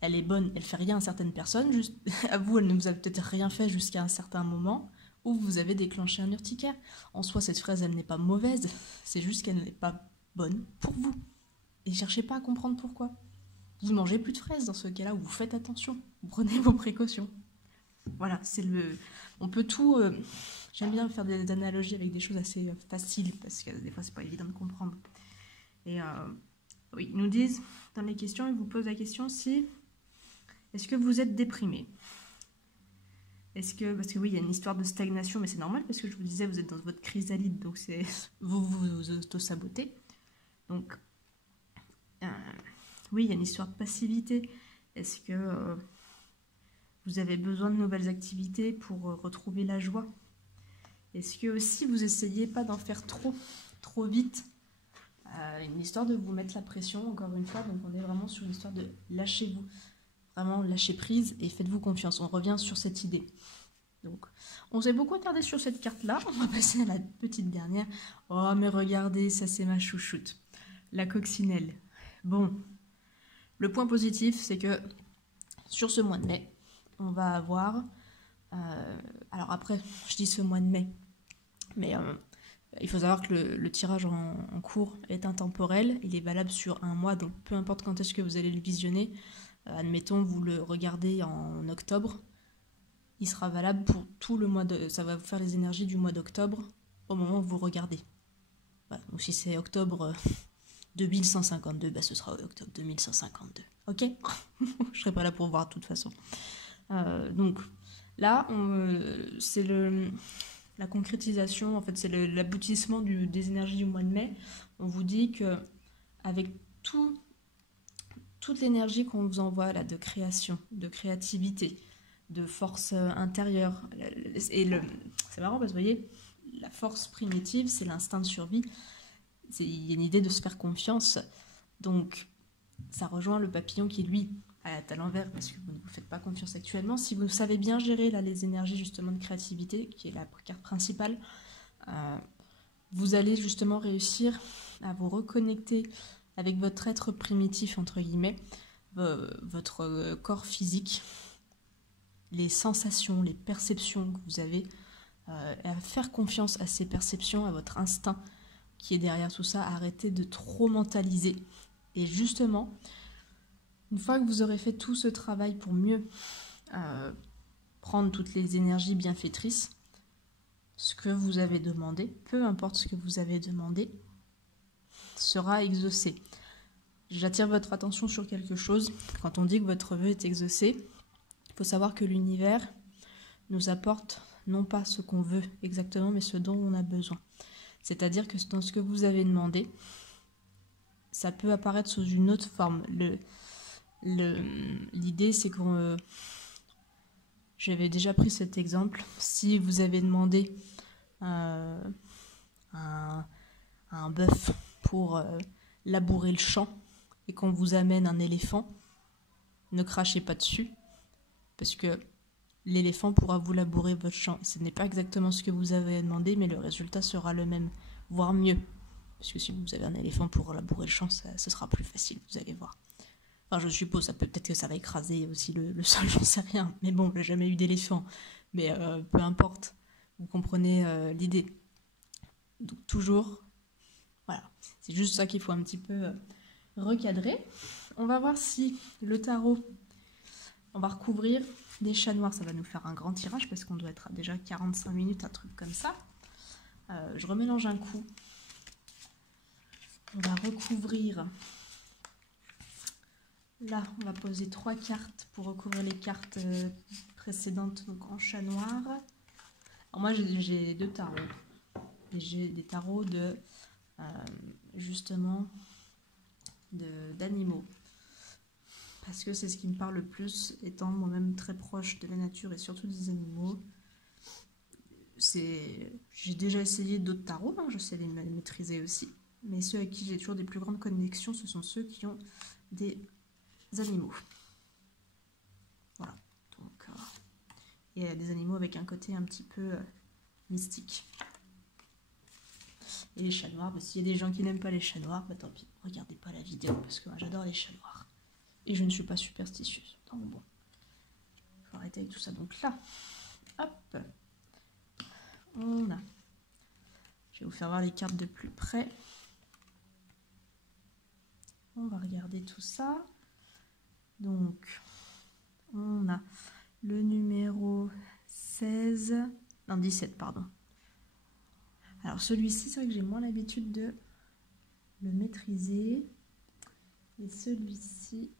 Elle est bonne, elle fait rien à certaines personnes. Juste, à vous, elle ne vous a peut-être rien fait jusqu'à un certain moment où vous avez déclenché un urticaire. En soi, cette fraise, elle n'est pas mauvaise. C'est juste qu'elle n'est pas bonne pour vous. Et cherchez pas à comprendre pourquoi. Vous ne mangez plus de fraises dans ce cas-là, vous faites attention. Vous prenez vos précautions. Voilà, c'est le... On peut tout... J'aime bien faire des analogies avec des choses assez faciles, parce que des fois, c'est pas évident de comprendre. Et oui, ils nous disent, dans les questions, ils vous posent la question si... Est-ce que vous êtes déprimé? Est-ce que... Parce que oui, il y a une histoire de stagnation, mais c'est normal, parce que je vous disais, vous êtes dans votre chrysalide, donc c'est... vous auto-sabotez. Donc... oui, il y a une histoire de passivité. Est-ce que vous avez besoin de nouvelles activités pour retrouver la joie? Est-ce que aussi vous essayez pas d'en faire trop vite? Une histoire de vous mettre la pression, encore une fois. Donc on est vraiment sur une histoire de lâchez-vous. Vraiment lâchez prise et faites-vous confiance. On revient sur cette idée. Donc on s'est beaucoup attardé sur cette carte-là. On va passer à la petite dernière. Oh mais regardez, ça c'est ma chouchoute. La coccinelle. Bon, le point positif, c'est que sur ce mois de mai, on va avoir... alors après, je dis ce mois de mai, mais il faut savoir que le tirage en cours est intemporel. Il est valable sur un mois, donc peu importe quand est-ce que vous allez le visionner. Admettons, vous le regardez en octobre. Il sera valable pour tout le mois de... Ça va vous faire les énergies du mois d'octobre au moment où vous regardez. Voilà, donc si c'est octobre... 2152, bah ce sera octobre 2152. Ok. Je serai pas là pour voir de toute façon. Donc là, c'est la concrétisation, en fait, c'est l'aboutissement des énergies du mois de mai. On vous dit que avec toute l'énergie qu'on vous envoie là, de création, de créativité, de force intérieure, et c'est marrant parce que vous voyez, la force primitive, c'est l'instinct de survie. Il y a une idée de se faire confiance, donc ça rejoint le papillon qui lui est à l'envers parce que vous ne vous faites pas confiance actuellement. Si vous savez bien gérer là, les énergies justement de créativité, qui est la carte principale, vous allez justement réussir à vous reconnecter avec votre être primitif, entre guillemets, votre corps physique, les sensations, les perceptions que vous avez, et à faire confiance à ces perceptions, à votre instinct qui est derrière tout ça. Arrêtez de trop mentaliser. Et justement, une fois que vous aurez fait tout ce travail pour mieux prendre toutes les énergies bienfaitrices, ce que vous avez demandé, peu importe ce que vous avez demandé, sera exaucé. J'attire votre attention sur quelque chose. Quand on dit que votre vœu est exaucé, il faut savoir que l'univers nous apporte non pas ce qu'on veut exactement, mais ce dont on a besoin. C'est-à-dire que dans ce que vous avez demandé, ça peut apparaître sous une autre forme. L'idée, c'est que j'avais déjà pris cet exemple. Si vous avez demandé un bœuf pour labourer le champ et qu'on vous amène un éléphant, ne crachez pas dessus parce que l'éléphant pourra vous labourer votre champ. Ce n'est pas exactement ce que vous avez demandé, mais le résultat sera le même, voire mieux. Parce que si vous avez un éléphant pour labourer le champ, ce sera plus facile, vous allez voir. Enfin, je suppose, peut-être que ça va écraser aussi le sol, j'en sais rien. Mais bon, j'ai jamais eu d'éléphant. Mais peu importe, vous comprenez l'idée. Donc toujours, voilà. C'est juste ça qu'il faut un petit peu recadrer. On va voir si le tarot, on va recouvrir des chats noirs. Ça va nous faire un grand tirage parce qu'on doit être à déjà 45 minutes, un truc comme ça. Je remélange un coup. On va recouvrir Là, on va poser 3 cartes pour recouvrir les cartes précédentes, donc en chat noir. Alors moi, j'ai 2 tarots. Et j'ai des tarots de, justement, d'animaux. Parce que c'est ce qui me parle le plus, étant moi-même très proche de la nature et surtout des animaux. J'ai déjà essayé d'autres tarots, hein, je sais les maîtriser aussi. Mais ceux avec qui j'ai toujours des plus grandes connexions, ce sont ceux qui ont des animaux. Voilà. Donc, et des animaux avec un côté un petit peu mystique. Et les chats noirs, bah, s'il y a des gens qui n'aiment pas les chats noirs, bah tant pis, regardez pas la vidéo, parce que moi j'adore les chats noirs. Et je ne suis pas superstitieuse. Donc bon, il faut arrêter avec tout ça. Donc là, hop, on a... Je vais vous faire voir les cartes de plus près. On va regarder tout ça. Donc, on a le numéro 16, non 17, pardon. Alors celui-ci, c'est vrai que j'ai moins l'habitude de le maîtriser. Et celui-ci,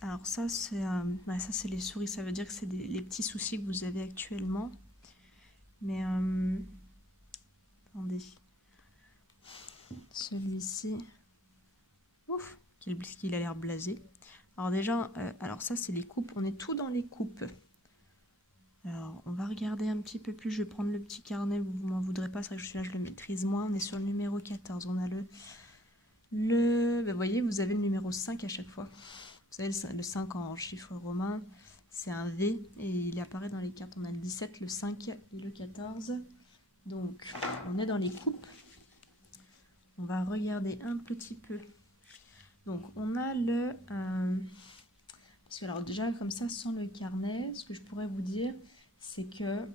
alors ça c'est les souris, ça veut dire que c'est les petits soucis que vous avez actuellement. Mais attendez, celui-ci, ouf, qu'il a l'air blasé. Alors déjà, alors ça c'est les coupes, on est tout dans les coupes. Alors, on va regarder un petit peu plus. Je vais prendre le petit carnet, vous m'en voudrez pas, c'est vrai que celui-là, je le maîtrise moins. On est sur le numéro 14. On a vous voyez, vous avez le numéro 5 à chaque fois. Vous savez, le 5 en chiffre romain, c'est un V et il apparaît dans les cartes. On a le 17, le 5 et le 14. Donc, on est dans les coupes. On va regarder un petit peu. Donc, on a le... parce que, alors déjà, comme ça, sans le carnet, ce que je pourrais vous dire, c'est que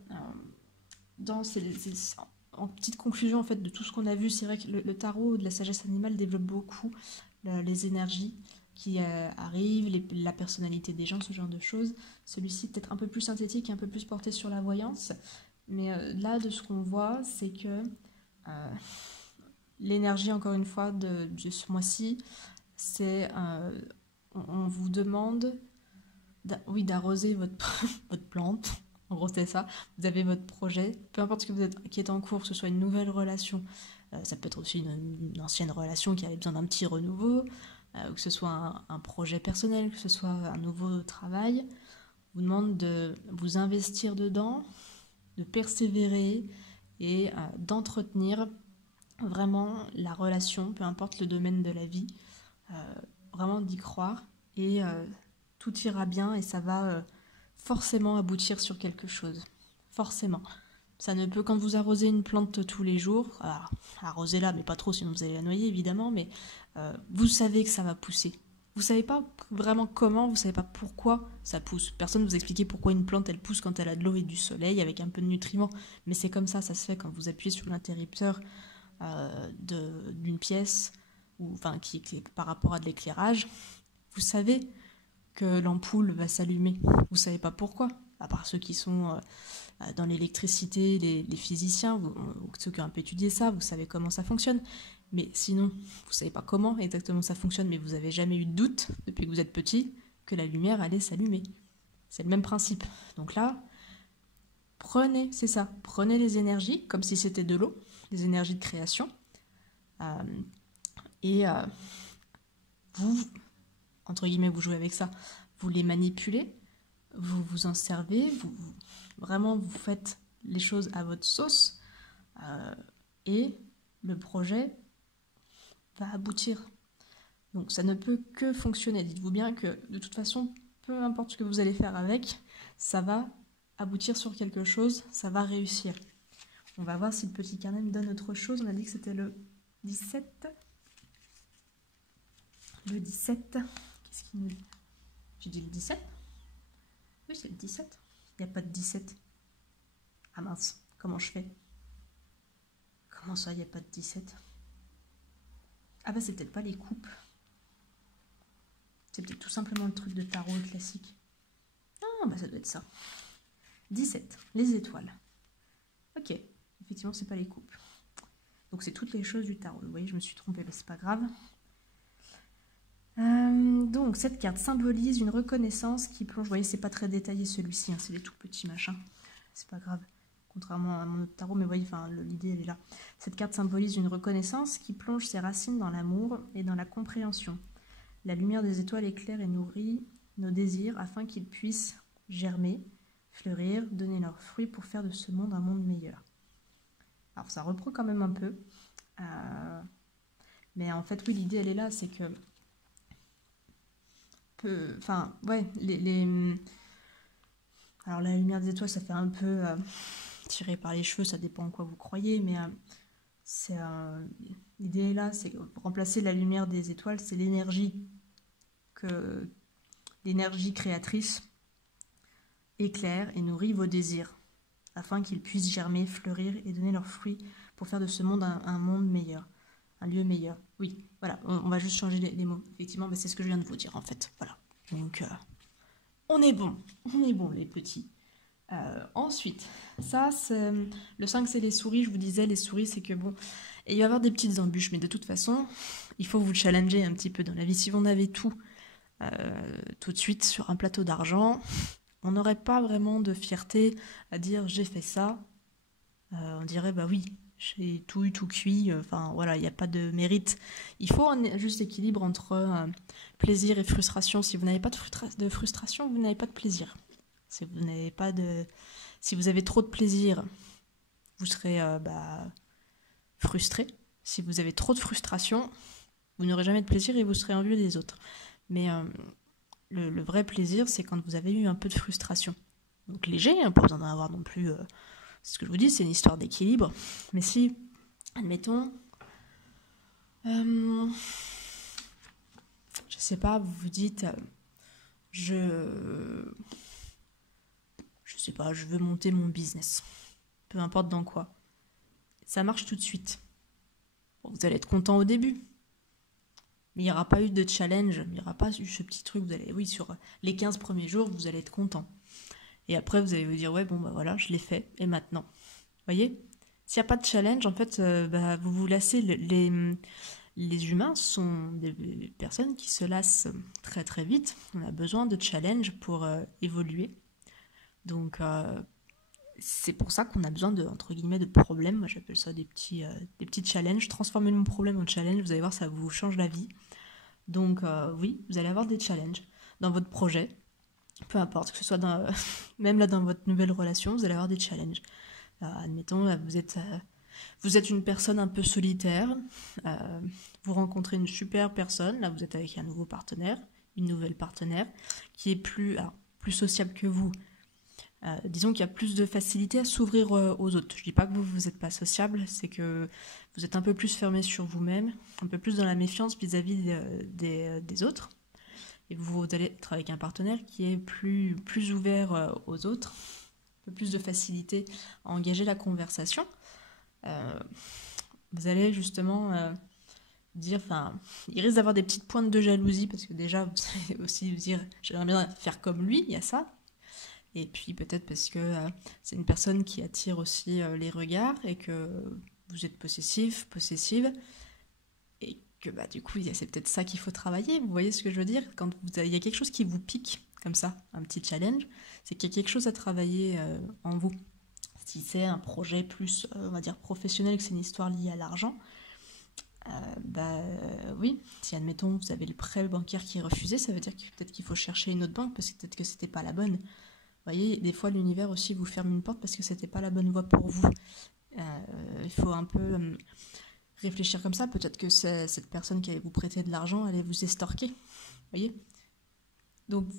en petite conclusion en fait de tout ce qu'on a vu, c'est vrai que le tarot de la sagesse animale développe beaucoup les énergies qui arrivent, la personnalité des gens, ce genre de choses. Celui-ci peut-être un peu plus synthétique, un peu plus porté sur la voyance, mais là de ce qu'on voit, c'est que l'énergie encore une fois de ce mois-ci, c'est on vous demande d'arroser votre plante. En gros, c'est ça. Vous avez votre projet, peu importe ce que qui est en cours, que ce soit une nouvelle relation, ça peut être aussi une ancienne relation qui avait besoin d'un petit renouveau, que ce soit un projet personnel, que ce soit un nouveau travail. On vous demande de vous investir dedans, de persévérer et d'entretenir vraiment la relation, peu importe le domaine de la vie, vraiment d'y croire et tout ira bien et ça va forcément aboutir sur quelque chose. Forcément. Ça ne peut, quand vous arrosez une plante tous les jours, alors, arrosez-la, mais pas trop, sinon vous allez la noyer, évidemment, mais vous savez que ça va pousser. Vous savez pas vraiment comment, vous savez pas pourquoi ça pousse. Personne ne vous explique pourquoi une plante, elle pousse quand elle a de l'eau et du soleil, avec un peu de nutriments. Mais c'est comme ça se fait quand vous appuyez sur l'interrupteur d'une pièce, ou enfin qui est par rapport à de l'éclairage. Vous savez que l'ampoule va s'allumer. Vous savez pas pourquoi, à part ceux qui sont dans l'électricité, les physiciens, ceux qui ont un peu étudié ça, vous savez comment ça fonctionne. Mais sinon, vous savez pas comment exactement ça fonctionne, mais vous avez jamais eu de doute, depuis que vous êtes petit, que la lumière allait s'allumer. C'est le même principe. Donc là, prenez, c'est ça, prenez les énergies, comme si c'était de l'eau, les énergies de création, vous, entre guillemets, vous jouez avec ça, vous les manipulez, vous vous en servez, vraiment vous faites les choses à votre sauce et le projet va aboutir. Donc ça ne peut que fonctionner. Dites-vous bien que de toute façon, peu importe ce que vous allez faire avec, ça va aboutir sur quelque chose, ça va réussir. On va voir si le petit carnet me donne autre chose. On a dit que c'était le 17. Le 17. Qu'est-ce qu'il nous dit? J'ai dit le 17? Oui, c'est le 17. Il n'y a pas de 17. Ah mince, comment je fais? Comment ça, il n'y a pas de 17? Ah bah c'est peut-être pas les coupes. C'est peut-être tout simplement le truc de tarot classique. Ah bah ça doit être ça. 17, les étoiles. Ok, effectivement c'est pas les coupes. Donc c'est toutes les choses du tarot. Vous voyez, je me suis trompée, mais c'est pas grave. Donc cette carte symbolise une reconnaissance qui plonge. Vous voyez, c'est pas très détaillé celui-ci, hein, c'est des tout petits machins. C'est pas grave, contrairement à mon autre tarot, mais vous voyez, enfin, l'idée elle est là. Cette carte symbolise une reconnaissance qui plonge ses racines dans l'amour et dans la compréhension. La lumière des étoiles éclaire et nourrit nos désirs afin qu'ils puissent germer, fleurir, donner leurs fruits pour faire de ce monde un monde meilleur. Alors ça reprend quand même un peu, mais en fait oui, l'idée elle est là, c'est que alors la lumière des étoiles ça fait un peu tiré par les cheveux, ça dépend en quoi vous croyez, mais l'idée est là, c'est que remplacer la lumière des étoiles, c'est l'énergie créatrice éclaire et nourrit vos désirs afin qu'ils puissent germer, fleurir et donner leurs fruits pour faire de ce monde un monde meilleur, un lieu meilleur. Oui, voilà, on va juste changer les mots. Effectivement, c'est ce que je viens de vous dire en fait. Voilà. Donc, on est bon les petits. Ensuite, ça, le 5, c'est les souris. Je vous disais, les souris, c'est que bon, et il va y avoir des petites embûches, mais de toute façon, il faut vous challenger un petit peu dans la vie. Si vous en avez tout de suite sur un plateau d'argent, on n'aurait pas vraiment de fierté à dire j'ai fait ça. On dirait bah oui, j'ai tout eu, tout cuit. Enfin voilà, il n'y a pas de mérite. Il faut un juste équilibre entre plaisir et frustration. Si vous n'avez pas de frustration, vous n'avez pas de plaisir. Si vous avez trop de plaisir, vous serez frustré. Si vous avez trop de frustration, vous n'aurez jamais de plaisir et vous serez envieux des autres. Mais le vrai plaisir, c'est quand vous avez eu un peu de frustration. Donc léger, hein, pas besoin d'en avoir non plus. C'est ce que je vous dis, c'est une histoire d'équilibre. Mais si, admettons, je sais pas, vous vous dites, je sais pas, je veux monter mon business. Peu importe dans quoi. Ça marche tout de suite. Bon, vous allez être content au début. Mais il n'y aura pas eu de challenge, il n'y aura pas eu ce petit truc, sur les 15 premiers jours, vous allez être content. Et après, vous allez vous dire, ouais, bon, bah voilà, je l'ai fait, et maintenant. Vous voyez ? S'il n'y a pas de challenge, en fait, vous vous lassez. Les humains sont des personnes qui se lassent très très vite. On a besoin de challenge pour évoluer. Donc, c'est pour ça qu'on a besoin entre guillemets, de problèmes. Moi, j'appelle ça des petits challenges. Transformez mon problème en challenge, vous allez voir, ça vous change la vie. Donc, oui, vous allez avoir des challenges dans votre projet. Peu importe, que ce soit même là dans votre nouvelle relation, vous allez avoir des challenges. Admettons, là, vous êtes une personne un peu solitaire, vous rencontrez une super personne, là vous êtes avec un nouveau partenaire, une nouvelle partenaire, qui est plus sociable que vous. Disons qu'il y a plus de facilité à s'ouvrir aux autres. Je dis pas que vous n'êtes pas sociable, c'est que vous êtes un peu plus fermé sur vous-même, un peu plus dans la méfiance vis-à-vis des autres. Et vous allez être avec un partenaire qui est plus ouvert aux autres, un peu plus de facilité à engager la conversation. Vous allez justement dire, il risque d'avoir des petites pointes de jalousie, parce que déjà, vous allez aussi vous dire, j'aimerais bien faire comme lui, il y a ça. Et puis peut-être parce que c'est une personne qui attire aussi les regards, et que vous êtes possessive, et que du coup c'est peut-être ça qu'il faut travailler. Vous voyez ce que je veux dire ? Quand il y a quelque chose qui vous pique comme ça, un petit challenge, c'est qu'il y a quelque chose à travailler en vous. Si c'est un projet plus, on va dire, professionnel, que c'est une histoire liée à l'argent, oui, si admettons vous avez le prêt bancaire qui est refusé, ça veut dire que peut-être qu'il faut chercher une autre banque, parce que peut-être que c'était pas la bonne. Vous voyez, des fois l'univers aussi vous ferme une porte parce que c'était pas la bonne voie pour vous. Il faut un peu réfléchir comme ça. Peut-être que cette personne qui allait vous prêter de l'argent allait vous estorquer. Vous voyez ? Donc,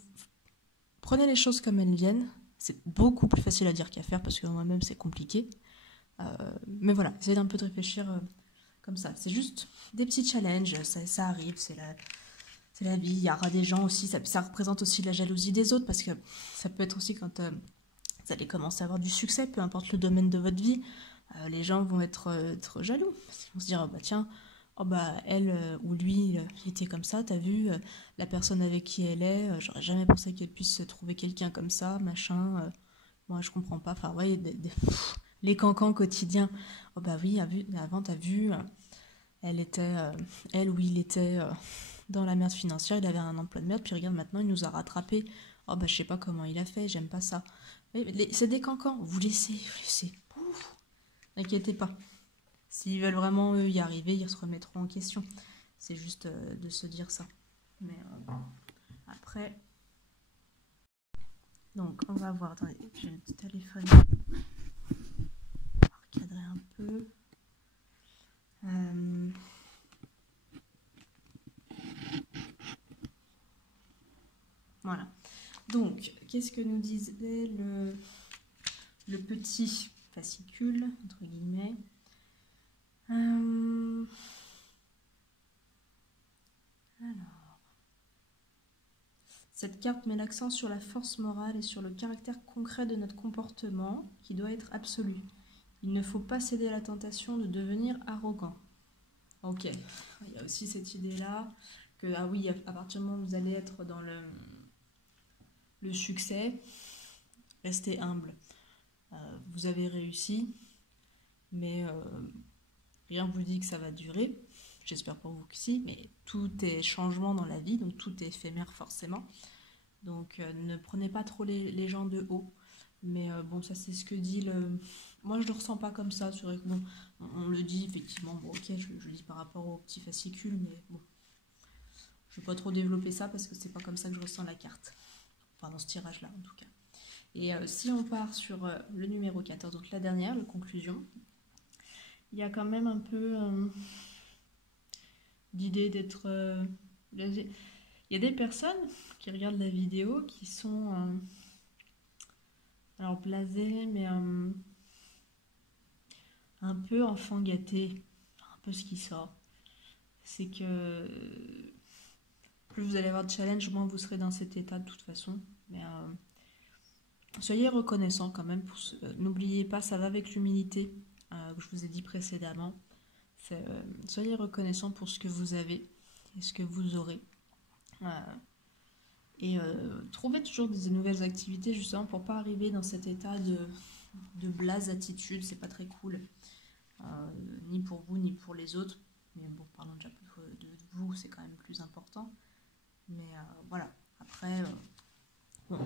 prenez les choses comme elles viennent. C'est beaucoup plus facile à dire qu'à faire, parce que moi-même c'est compliqué. Mais voilà, essayez d'un peu de réfléchir comme ça. C'est juste des petits challenges, ça arrive, c'est la vie. Il y aura des gens aussi, ça représente aussi la jalousie des autres, parce que ça peut être aussi quand vous allez commencer à avoir du succès, peu importe le domaine de votre vie, les gens vont être jaloux. Ils vont se dire, tiens, elle ou lui, il était comme ça, t'as vu, la personne avec qui elle est, j'aurais jamais pensé qu'elle puisse trouver quelqu'un comme ça, machin, moi je comprends pas. Enfin, ouais, Les cancans quotidiens. Oh bah oui, avant, t'as vu, elle était, elle ou il était dans la merde financière, il avait un emploi de merde, puis regarde, maintenant, il nous a rattrapés. Oh bah je sais pas comment il a fait, j'aime pas ça. C'est des cancans, vous laissez. Pouf. N'inquiétez pas. S'ils veulent vraiment, eux, y arriver, ils se remettront en question. C'est juste de se dire ça. Mais après... Donc, on va voir. Attendez, j'ai le petit téléphone. On va recadrer un peu. Voilà. Donc, qu'est-ce que nous disait le petit fascicule, entre guillemets. Alors, cette carte met l'accent sur la force morale et sur le caractère concret de notre comportement qui doit être absolu. Il ne faut pas céder à la tentation de devenir arrogant. Ok, il y a aussi cette idée-là que, ah oui, à partir du moment où vous allez être dans le succès, restez humble. Vous avez réussi, mais rien ne vous dit que ça va durer. J'espère pour vous que si, mais tout est changement dans la vie, donc tout est éphémère forcément. Donc ne prenez pas trop les gens de haut. Mais bon, ça c'est ce que dit le... Moi je le ressens pas comme ça, c'est vrai que bon, on le dit effectivement, bon ok, je le dis par rapport au petit fascicule, mais bon, je vais pas trop développer ça parce que c'est pas comme ça que je ressens la carte. Enfin dans ce tirage là en tout cas. Et si on part sur le numéro 14, donc la dernière, la conclusion, il y a quand même un peu d'idée d'être... il y a des personnes qui regardent la vidéo qui sont... alors blasées, mais... un peu enfant gâté, un peu ce qui sort. C'est que plus vous allez avoir de challenge, moins vous serez dans cet état de toute façon. Mais soyez reconnaissant quand même. N'oubliez pas, ça va avec l'humilité que je vous ai dit précédemment. Soyez reconnaissant pour ce que vous avez et ce que vous aurez. Et trouvez toujours des nouvelles activités justement pour pas arriver dans cet état de blase attitude. C'est pas très cool. Ni pour vous ni pour les autres, mais bon, parlons déjà de vous, c'est quand même plus important. Mais voilà, après bon.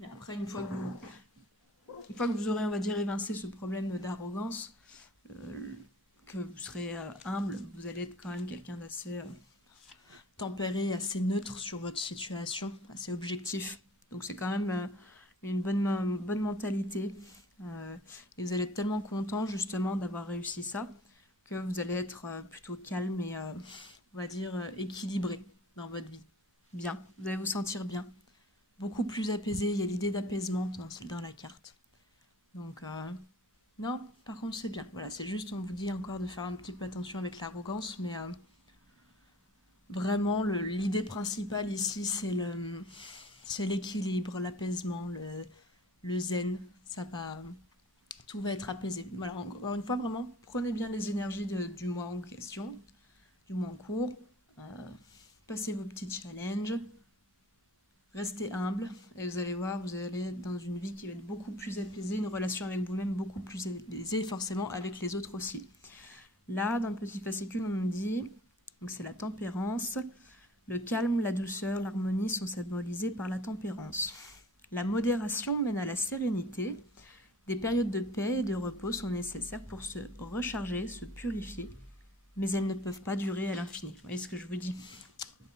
Mais après une fois que vous aurez, on va dire, évincé ce problème d'arrogance, que vous serez humble, vous allez être quand même quelqu'un d'assez tempéré, assez neutre sur votre situation, assez objectif. Donc c'est quand même une bonne mentalité. Et vous allez être tellement content justement d'avoir réussi ça que vous allez être plutôt calme et on va dire équilibré dans votre vie. Bien, vous allez vous sentir bien, beaucoup plus apaisé. Il y a l'idée d'apaisement dans la carte. Donc non, par contre c'est bien. Voilà, c'est juste, on vous dit encore de faire un petit peu attention avec l'arrogance, mais vraiment l'idée principale ici c'est l'équilibre, l'apaisement, le zen. Ça va... Tout va être apaisé. Voilà, encore une fois, vraiment, prenez bien les énergies du mois en question, du mois en cours. Passez vos petits challenges. Restez humble. Et vous allez voir, vous allez être dans une vie qui va être beaucoup plus apaisée, une relation avec vous-même beaucoup plus apaisée, forcément avec les autres aussi. Là, dans le petit fascicule, on nous dit, donc c'est la tempérance. Le calme, la douceur, l'harmonie sont symbolisés par la tempérance. La modération mène à la sérénité. Des périodes de paix et de repos sont nécessaires pour se recharger, se purifier, mais elles ne peuvent pas durer à l'infini. Vous voyez ce que je vous dis?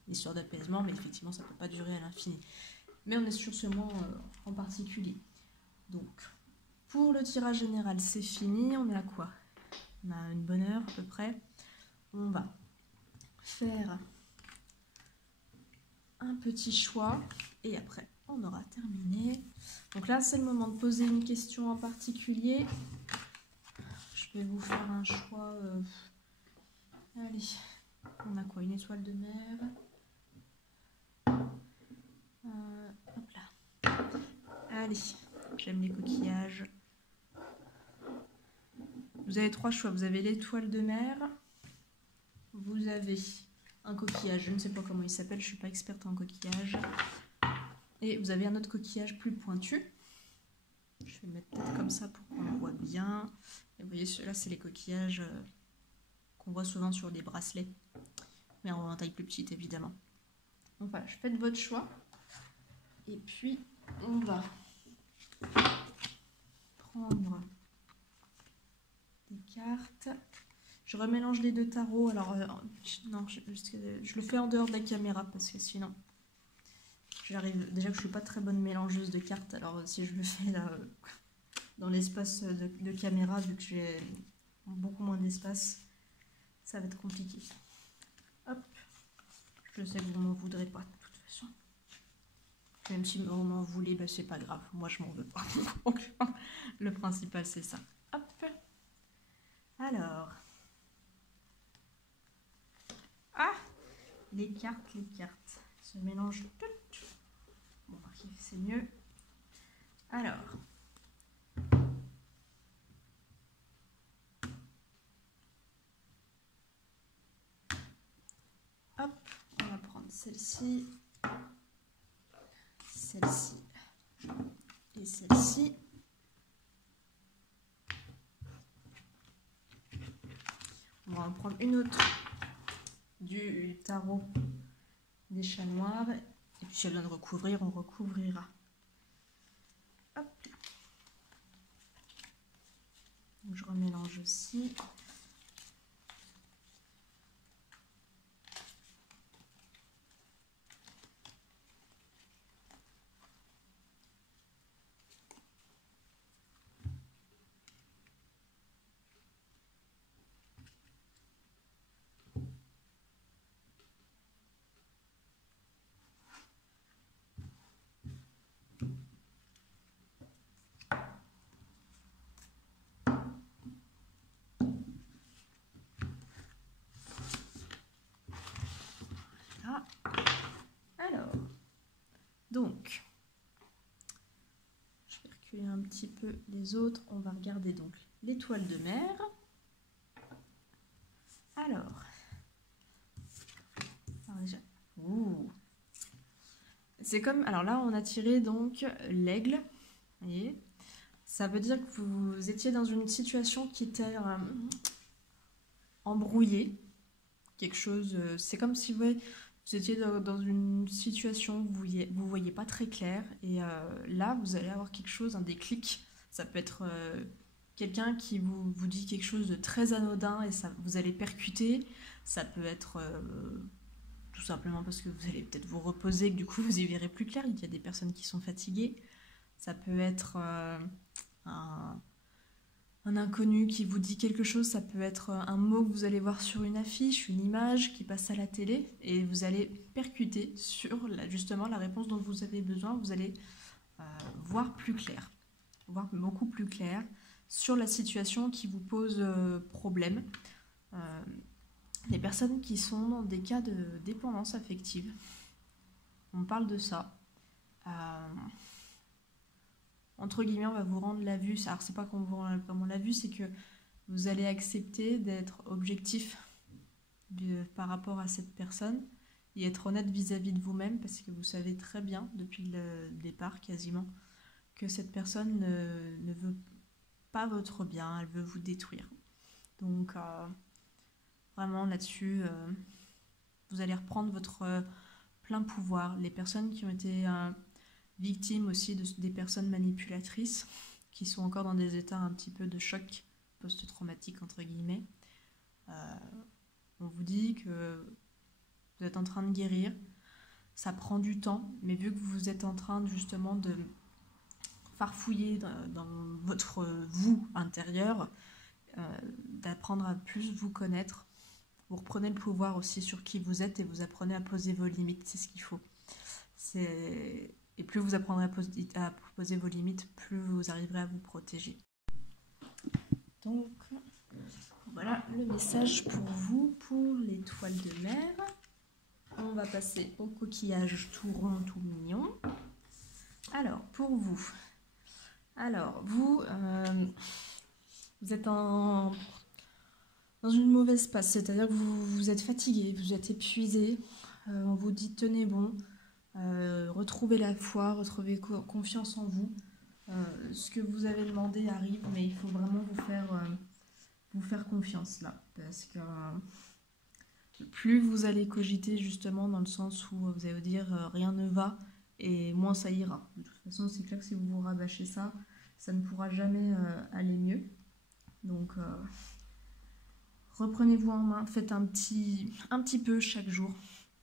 Histoire d'apaisement, mais effectivement, ça ne peut pas durer à l'infini. Mais on est sur ce mois en particulier. Donc, pour le tirage général, c'est fini. On est à quoi? On a une bonne heure à peu près. On va faire un petit choix et après on aura terminé. Donc là c'est le moment de poser une question en particulier. Je vais vous faire un choix. Allez, on a quoi? Une étoile de mer. Hop là. Allez, j'aime les coquillages. Vous avez trois choix. Vous avez l'étoile de mer. Vous avez un coquillage, je ne sais pas comment il s'appelle, je ne suis pas experte en coquillage. Et vous avez un autre coquillage plus pointu. Je vais le mettre peut-être comme ça pour qu'on le voit bien. Et vous voyez, ceux-là, c'est les coquillages qu'on voit souvent sur des bracelets, mais en taille plus petite, évidemment. Donc voilà, faites votre choix. Et puis, on va prendre des cartes. Je remélange les deux tarots. Alors, non, je le fais en dehors de la caméra parce que sinon, j'arrive. Déjà que je suis pas très bonne mélangeuse de cartes. Alors, si je le fais là, dans l'espace de caméra, vu que j'ai beaucoup moins d'espace, ça va être compliqué. Hop. Je sais que vous m'en voudrez pas de toute façon. Même si vous m'en voulez, ben, c'est pas grave. Moi, je m'en veux pas. Donc, le principal, c'est ça. Hop. Alors. Ah, les cartes se mélangent toutes. Bon, c'est mieux. Alors. Hop, on va prendre celle-ci, celle-ci et celle-ci. On va en prendre une autre du tarot des chats noirs. Et puis si elle vient de recouvrir, on recouvrira. Hop. Donc, je remélange aussi. Alors, donc, je vais reculer un petit peu les autres. On va regarder donc l'étoile de mer. Alors déjà, c'est comme, alors là on a tiré donc l'aigle, vous voyez, ça veut dire que vous étiez dans une situation qui était embrouillée, quelque chose, c'est comme si vous étiez dans une situation où vous voyez pas très clair, et là vous allez avoir quelque chose, un déclic. Ça peut être quelqu'un qui vous dit quelque chose de très anodin et ça, vous allez percuter. Ça peut être tout simplement parce que vous allez peut-être vous reposer, que du coup vous y verrez plus clair. Il y a des personnes qui sont fatiguées. Ça peut être un inconnu qui vous dit quelque chose. Ça peut être un mot que vous allez voir sur une affiche, une image qui passe à la télé, et vous allez percuter sur justement la réponse dont vous avez besoin. Vous allez voir plus clair, voir beaucoup plus clair sur la situation qui vous pose problème. Les personnes qui sont dans des cas de dépendance affective, on parle de ça. Entre guillemets, on va vous rendre la vue. Alors, c'est pas qu'on vous rend vraiment la vue, c'est que vous allez accepter d'être objectif par rapport à cette personne et être honnête vis-à-vis de vous-même, parce que vous savez très bien, depuis le départ quasiment, que cette personne ne veut pas votre bien, elle veut vous détruire. Donc, vraiment là-dessus, vous allez reprendre votre plein pouvoir. Les personnes qui ont été victimes aussi des personnes manipulatrices, qui sont encore dans des états un petit peu de choc post-traumatique, entre guillemets, on vous dit que vous êtes en train de guérir. Ça prend du temps, mais vu que vous êtes en train justement de farfouiller dans votre vous intérieur, d'apprendre à plus vous connaître, vous reprenez le pouvoir aussi sur qui vous êtes et vous apprenez à poser vos limites, c'est ce qu'il faut. Et plus vous apprendrez à poser vos limites, plus vous arriverez à vous protéger. Donc, voilà le message pour vous, pour l'étoile de mer. On va passer au coquillage tout rond, tout mignon. Alors, pour vous. Alors, vous êtes dans une mauvaise passe, c'est-à-dire que vous êtes fatigué, vous êtes épuisé. On vous dit tenez bon, retrouvez la foi, retrouvez confiance en vous. Ce que vous avez demandé arrive, mais il faut vraiment vous faire confiance là, parce que plus vous allez cogiter justement dans le sens où vous allez vous dire rien ne va, et moins ça ira. De toute façon, c'est clair que si vous vous rabâchez ça, ça ne pourra jamais aller mieux. Donc reprenez-vous en main, faites un petit peu chaque jour.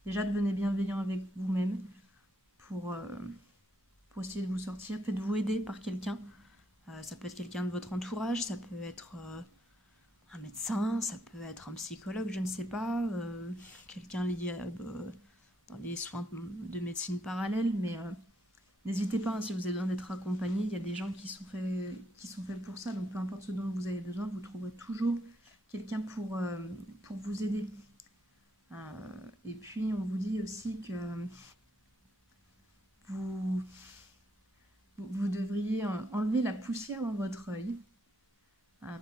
Déjà, devenez bienveillant avec vous-même pour essayer de vous sortir. Faites-vous aider par quelqu'un. Ça peut être quelqu'un de votre entourage, ça peut être un médecin, ça peut être un psychologue, je ne sais pas, quelqu'un lié dans les soins de médecine parallèle, mais n'hésitez pas, hein, si vous avez besoin d'être accompagné, il y a des gens qui sont faits pour ça, donc peu importe ce dont vous avez besoin, vous trouverez toujours quelqu'un pour vous aider. Et puis on vous dit aussi que vous devriez enlever la poussière dans votre œil,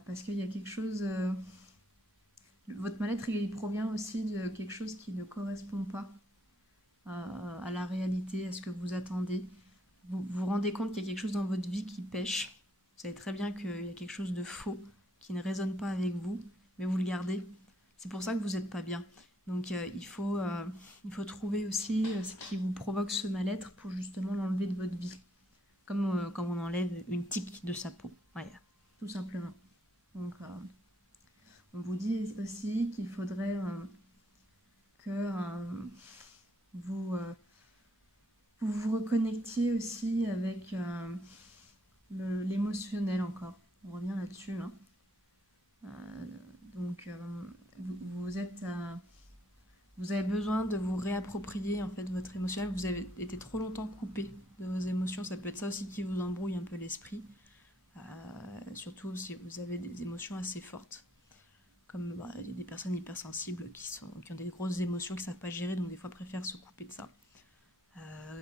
parce qu'il y a quelque chose... votre mal-être, il provient aussi de quelque chose qui ne correspond pas à la réalité, à ce que vous attendez. Vous vous rendez compte qu'il y a quelque chose dans votre vie qui pêche. Vous savez très bien qu'il y a quelque chose de faux qui ne résonne pas avec vous, mais vous le gardez. C'est pour ça que vous n'êtes pas bien. Donc il faut trouver aussi ce qui vous provoque ce mal-être pour justement l'enlever de votre vie. Comme quand on enlève une tique de sa peau. Voilà, tout simplement. Donc on vous dit aussi qu'il faudrait que vous vous reconnectiez aussi avec l'émotionnel encore. On revient là-dessus. Hein. Donc vous avez besoin de vous réapproprier en fait votre émotionnel. Vous avez été trop longtemps coupé de vos émotions. Ça peut être ça aussi qui vous embrouille un peu l'esprit. Surtout si vous avez des émotions assez fortes. Comme il y a des personnes hypersensibles qui ont des grosses émotions, qui ne savent pas gérer, donc des fois préfèrent se couper de ça.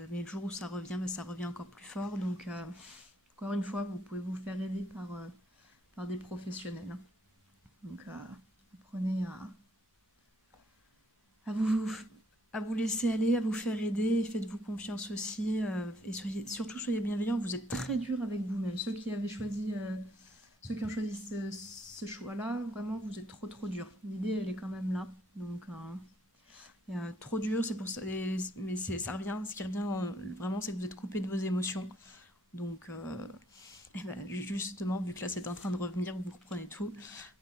Mais le jour où ça revient, ça revient encore plus fort. Donc encore une fois, vous pouvez vous faire aider par des professionnels. Hein. Donc apprenez à vous laisser aller, à vous faire aider, et faites-vous confiance aussi, et surtout soyez bienveillants. Vous êtes très dur avec vous-même. Ceux qui ont choisi ce choix-là, vraiment vous êtes trop dur. L'idée elle est quand même là, donc trop dur, c'est pour ça. Mais ça revient, ce qui revient vraiment, c'est que vous êtes coupé de vos émotions. Donc justement, vu que là c'est en train de revenir, vous reprenez tout.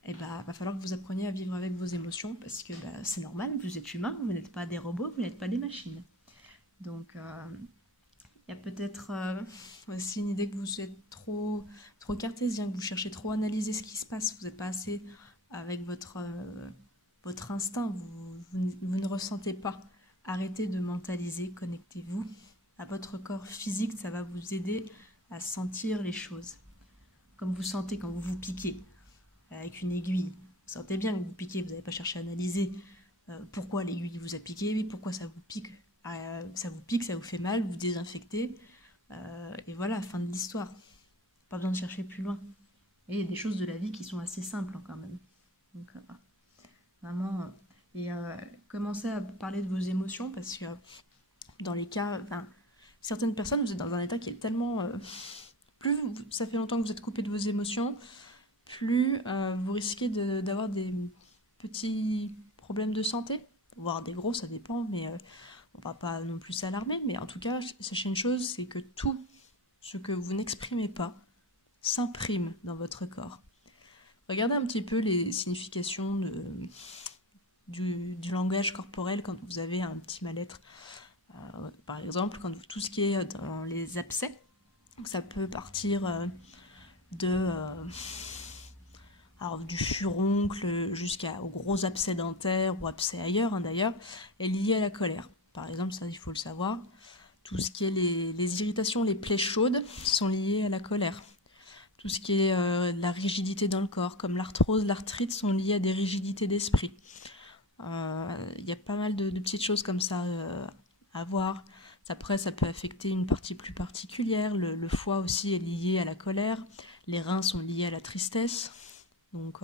Et va falloir que vous appreniez à vivre avec vos émotions, parce que c'est normal, vous êtes humain, vous n'êtes pas des robots, vous n'êtes pas des machines. Donc il y a peut-être aussi une idée que vous êtes trop cartésien, que vous cherchez trop à analyser ce qui se passe, vous n'êtes pas assez avec votre instinct, vous ne ressentez pas. Arrêtez de mentaliser, connectez-vous à votre corps physique, ça va vous aider à sentir les choses. Comme vous sentez quand vous vous piquez avec une aiguille, vous sentez bien que vous piquez, vous n'avez pas cherché à analyser pourquoi l'aiguille vous a piqué, oui, pourquoi ça vous pique. Ça vous pique, ça vous fait mal, vous désinfectez, et voilà, fin de l'histoire. Pas besoin de chercher plus loin. Et il y a des choses de la vie qui sont assez simples quand même. Donc vraiment, et commencez à parler de vos émotions, parce que dans les cas, certaines personnes, vous êtes dans un état qui est tellement... plus ça fait longtemps que vous êtes coupé de vos émotions, plus vous risquez d'avoir des petits problèmes de santé, voire des gros, ça dépend, mais on va pas non plus s'alarmer. Mais en tout cas, sachez une chose, c'est que tout ce que vous n'exprimez pas s'imprime dans votre corps. Regardez un petit peu les significations du langage corporel quand vous avez un petit mal-être. Par exemple, quand tout ce qui est dans les abcès, ça peut partir alors du furoncle jusqu'aux gros abcès dentaires ou abcès ailleurs, hein, d'ailleurs, est lié à la colère. Par exemple, ça il faut le savoir. Tout ce qui est les irritations, les plaies chaudes sont liées à la colère. Tout ce qui est la rigidité dans le corps, comme l'arthrose, l'arthrite, sont liées à des rigidités d'esprit. Il y a pas mal de petites choses comme ça à voir. Après, ça peut affecter une partie plus particulière. Le foie aussi est lié à la colère. Les reins sont liés à la tristesse. Donc,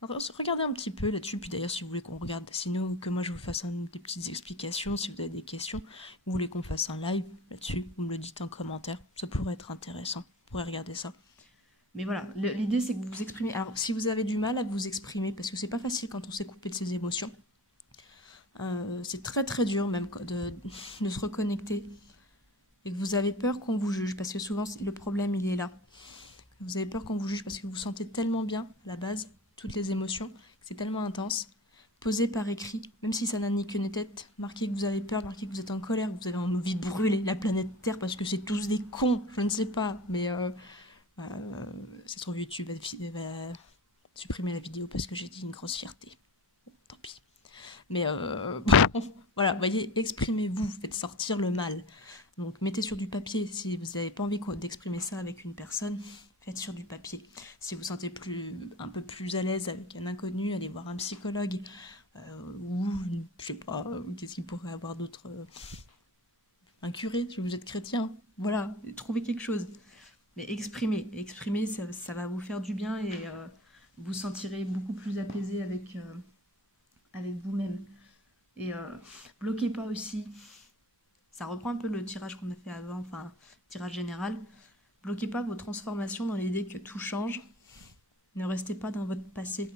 regardez un petit peu là-dessus. Puis d'ailleurs, si vous voulez qu'on regarde, sinon que moi je vous fasse des petites explications, si vous avez des questions, vous voulez qu'on fasse un live là-dessus, vous me le dites en commentaire. Ça pourrait être intéressant. pourrez regarder ça. Mais voilà, l'idée c'est que vous vous exprimez. Alors si vous avez du mal à vous exprimer, parce que c'est pas facile quand on s'est coupé de ses émotions, c'est très très dur même de se reconnecter, et que vous avez peur qu'on vous juge, parce que souvent le problème il est là. Vous avez peur qu'on vous juge parce que vous sentez tellement bien à la base, toutes les émotions, que c'est tellement intense. Posez par écrit, même si ça n'a ni queue ni tête, marquez que vous avez peur, marquez que vous êtes en colère, que vous avez envie de brûler la planète Terre parce que c'est tous des cons, je ne sais pas, mais ça se trouve YouTube va supprimer la vidéo parce que j'ai dit une grosse fierté. Bon, tant pis. Mais bon, voilà, voyez, exprimez-vous, faites sortir le mal. Donc mettez sur du papier, si vous n'avez pas envie d'exprimer ça avec une personne, faites sur du papier. Si vous vous sentez un peu plus à l'aise avec un inconnu, allez voir un psychologue, ou je sais pas, qu'est-ce qu'il pourrait avoir d'autre, un curé, si vous êtes chrétien, voilà, trouvez quelque chose. Mais exprimez, ça va vous faire du bien, et vous vous sentirez beaucoup plus apaisé avec vous-même. Et bloquez pas aussi. Ça reprend un peu le tirage qu'on a fait avant, enfin, tirage général. Bloquez pas vos transformations dans l'idée que tout change. Ne restez pas dans votre passé.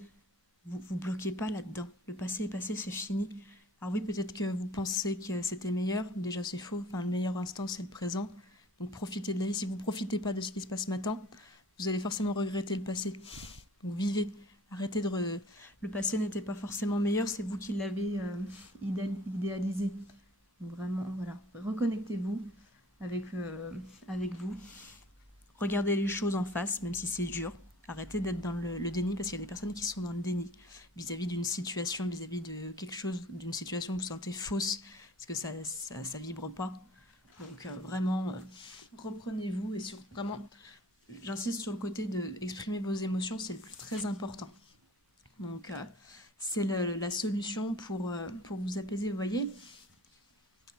Vous bloquez pas là-dedans. Le passé est passé, c'est fini. Alors oui, peut-être que vous pensez que c'était meilleur. Déjà, c'est faux. Enfin, le meilleur instant, c'est le présent. Donc profitez de la vie. Si vous ne profitez pas de ce qui se passe maintenant, vous allez forcément regretter le passé. Donc vivez. Arrêtez de... Le passé n'était pas forcément meilleur, c'est vous qui l'avez idéalisé. Donc vraiment, voilà. Reconnectez-vous avec vous. Regardez les choses en face, même si c'est dur. Arrêtez d'être dans le déni, parce qu'il y a des personnes qui sont dans le déni vis-à-vis d'une situation, vis-à-vis de quelque chose, d'une situation que vous sentez fausse, parce que ça vibre pas. Donc vraiment, reprenez-vous, et vraiment, j'insiste sur le côté d'exprimer vos émotions, c'est le plus très important. Donc c'est la solution pour vous apaiser. Vous voyez,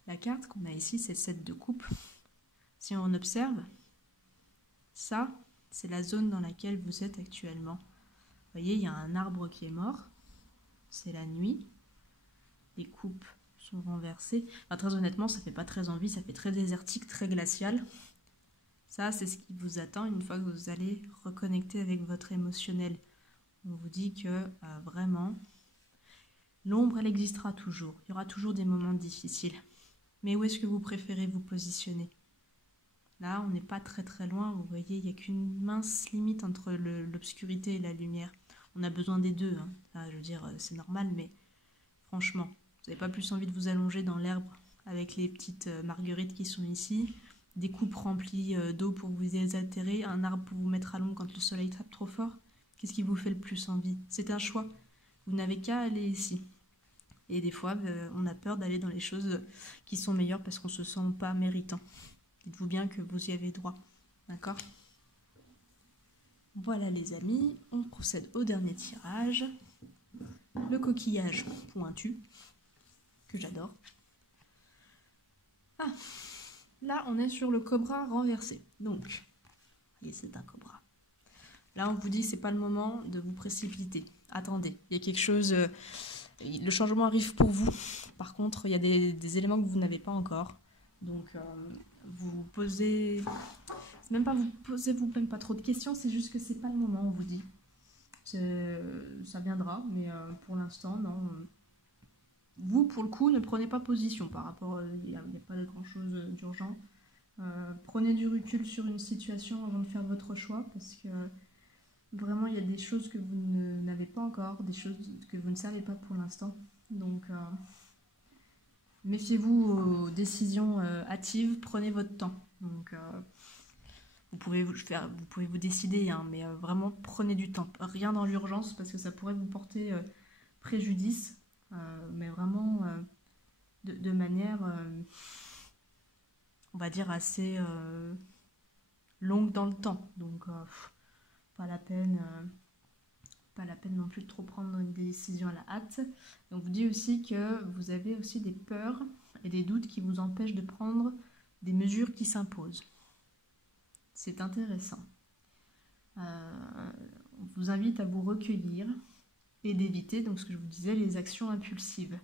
la carte qu'on a ici, c'est 7 de coupe. Si on observe, ça, c'est la zone dans laquelle vous êtes actuellement. Vous voyez, il y a un arbre qui est mort. C'est la nuit. Les coupes sont renversées. Enfin, très honnêtement, ça fait pas très envie. Ça fait très désertique, très glacial. Ça, c'est ce qui vous attend une fois que vous allez reconnecter avec votre émotionnel. On vous dit que vraiment, l'ombre, elle existera toujours. Il y aura toujours des moments difficiles. Mais où est-ce que vous préférez vous positionner ? Là, on n'est pas très très loin, vous voyez, il n'y a qu'une mince limite entre l'obscurité et la lumière. On a besoin des deux, hein. Ça, je veux dire, c'est normal, mais franchement, vous n'avez pas plus envie de vous allonger dans l'herbe avec les petites marguerites qui sont ici, des coupes remplies d'eau pour vous désaltérer, un arbre pour vous mettre à l'ombre quand le soleil tape trop fort. Qu'est-ce qui vous fait le plus envie? C'est un choix. Vous n'avez qu'à aller ici. Et des fois, on a peur d'aller dans les choses qui sont meilleures parce qu'on ne se sent pas méritant. Dites-vous bien que vous y avez droit, d'accord? Voilà les amis, on procède au dernier tirage. Le coquillage pointu, que j'adore. Ah, là on est sur le cobra renversé. Donc, voyez, c'est un cobra. Là on vous dit c'est pas le moment de vous précipiter. Attendez, il y a quelque chose... le changement arrive pour vous. Par contre, il y a des éléments que vous n'avez pas encore. Donc... vous posez, c'est même pas vous posez vous même pas trop de questions, c'est juste que c'est pas le moment, on vous dit. Ça viendra, mais pour l'instant, non. Vous, pour le coup, ne prenez pas position par rapport, il n'y a pas de grand chose d'urgent. Prenez du recul sur une situation avant de faire votre choix, parce que vraiment, il y a des choses que vous n'avez pas encore, des choses que vous ne savez pas pour l'instant. Donc... méfiez-vous aux décisions hâtives, prenez votre temps. Donc, vous pouvez vous décider, hein, mais vraiment prenez du temps. Rien dans l'urgence parce que ça pourrait vous porter préjudice, mais vraiment de manière, on va dire, assez longue dans le temps. Donc, pas la peine... pas la peine non plus de trop prendre une décision à la hâte. Donc, vous dit aussi que vous avez aussi des peurs et des doutes qui vous empêchent de prendre des mesures qui s'imposent. C'est intéressant. On vous invite à vous recueillir et d'éviter, donc ce que je vous disais, les actions impulsives.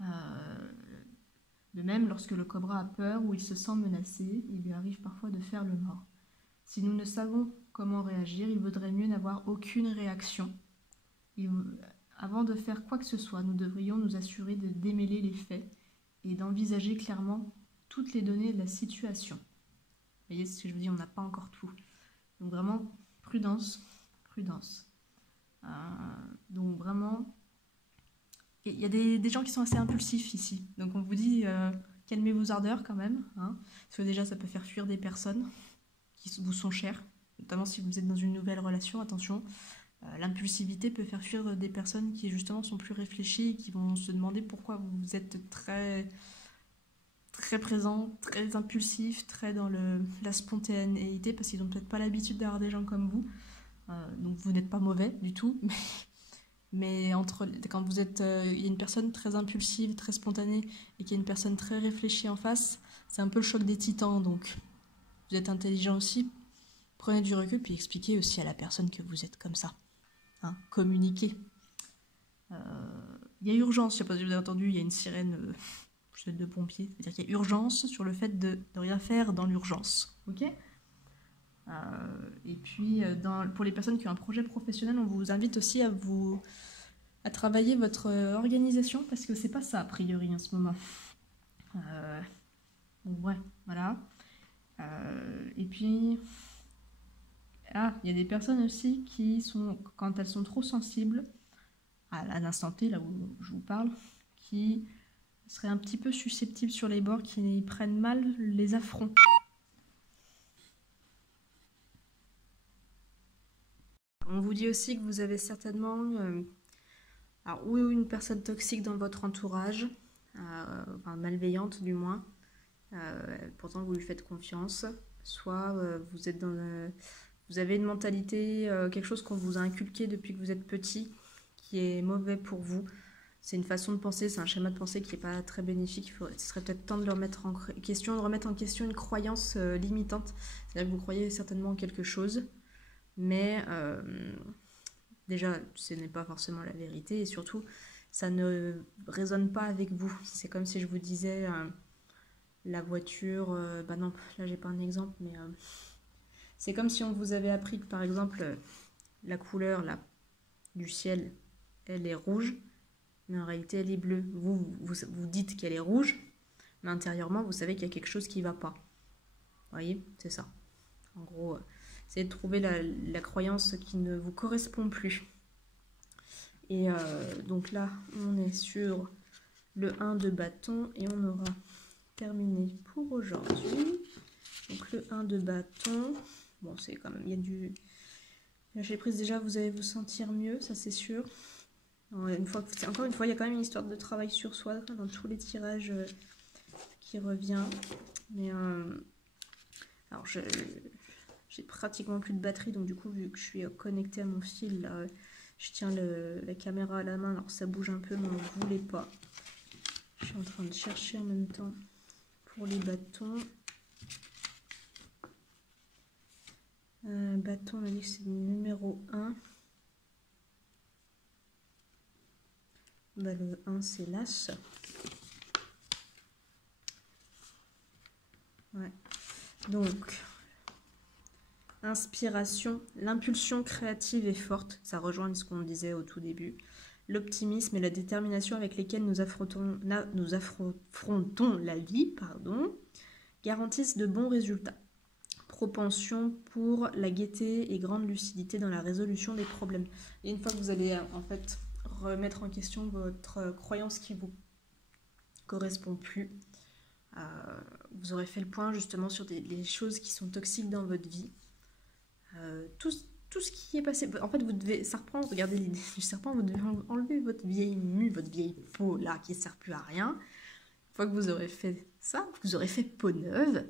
De même, lorsque le cobra a peur ou il se sent menacé, il lui arrive parfois de faire le mort. Si nous ne savons comment réagir, il vaudrait mieux n'avoir aucune réaction. Avant de faire quoi que ce soit, nous devrions nous assurer de démêler les faits et d'envisager clairement toutes les données de la situation. Vous voyez ce que je vous dis, on n'a pas encore tout. Donc vraiment, prudence, prudence. Donc vraiment, il y a des gens qui sont assez impulsifs ici. Donc on vous dit, calmez vos ardeurs quand même. Hein, parce que déjà, ça peut faire fuir des personnes qui vous sont chères. Notamment si vous êtes dans une nouvelle relation, attention. L'impulsivité peut faire fuir des personnes qui justement sont plus réfléchies et qui vont se demander pourquoi vous êtes très présent, très impulsif, très dans la spontanéité, parce qu'ils n'ont peut-être pas l'habitude d'avoir des gens comme vous. Donc vous n'êtes pas mauvais du tout, mais quand vous êtes, il y a une personne très impulsive, très spontanée, et qu'il y a une personne très réfléchie en face, c'est un peu le choc des titans. Donc vous êtes intelligent aussi, prenez du recul, puis expliquez aussi à la personne que vous êtes comme ça. Hein, communiquez. Il y a urgence, je ne sais pas si vous avez entendu, il y a une sirène de pompiers, c'est-à-dire qu'il y a urgence sur le fait de rien faire dans l'urgence. Ok ? Et puis, pour les personnes qui ont un projet professionnel, on vous invite aussi à travailler votre organisation, parce que c'est pas ça, a priori, en ce moment. Donc, ouais, voilà. Et puis, il y a des personnes aussi qui sont, quand elles sont trop sensibles, à l'instant T, là où je vous parle, qui seraient un petit peu susceptibles sur les bords, qui prennent mal les affronts. On vous dit aussi que vous avez certainement ou une personne toxique dans votre entourage, enfin malveillante du moins, pourtant vous lui faites confiance, soit vous êtes vous avez une mentalité, quelque chose qu'on vous a inculqué depuis que vous êtes petit, qui est mauvais pour vous. C'est une façon de penser, c'est un schéma de pensée qui n'est pas très bénéfique. Ce serait peut-être temps de le remettre en question, de remettre en question une croyance limitante. C'est-à-dire que vous croyez certainement en quelque chose, mais déjà, ce n'est pas forcément la vérité, et surtout, ça ne résonne pas avec vous. C'est comme si je vous disais, la voiture, non, là j'ai pas un exemple, mais c'est comme si on vous avait appris que par exemple, la couleur là, du ciel, elle est rouge, mais en réalité elle est bleue. Vous dites qu'elle est rouge, mais intérieurement, vous savez qu'il y a quelque chose qui ne va pas. Vous voyez, c'est ça. En gros, c'est de trouver la croyance qui ne vous correspond plus. Et donc là, on est sur le 1 de bâton et on aura terminé pour aujourd'hui. Donc le 1 de bâton, bon c'est quand même, il y a du lâcher prise déjà, vous allez vous sentir mieux, ça c'est sûr. Encore une fois, il y a quand même une histoire de travail sur soi dans tous les tirages qui revient. Mais alors j'ai pratiquement plus de batterie, donc du coup vu que je suis connectée à mon fil, là, je tiens la caméra à la main, alors ça bouge un peu, mais on ne voulait pas. Je suis en train de chercher en même temps pour les bâtons. Bâton, on a dit que c'est le numéro 1. Bah, le 1, c'est l'as. Ouais. Donc, inspiration, l'impulsion créative est forte. Ça rejoint ce qu'on disait au tout début. L'optimisme et la détermination avec lesquels nous affrontons la vie, garantissent de bons résultats. Propension pour la gaieté et grande lucidité dans la résolution des problèmes. Et une fois que vous allez en fait remettre en question votre croyance qui vous correspond plus, vous aurez fait le point justement sur les choses qui sont toxiques dans votre vie. Tout ce qui est passé, en fait vous devez, ça reprend, regardez l'idée du serpent, vous devez enlever votre vieille mue, votre vieille peau là qui ne sert plus à rien. Une fois que vous aurez fait ça, vous aurez fait peau neuve,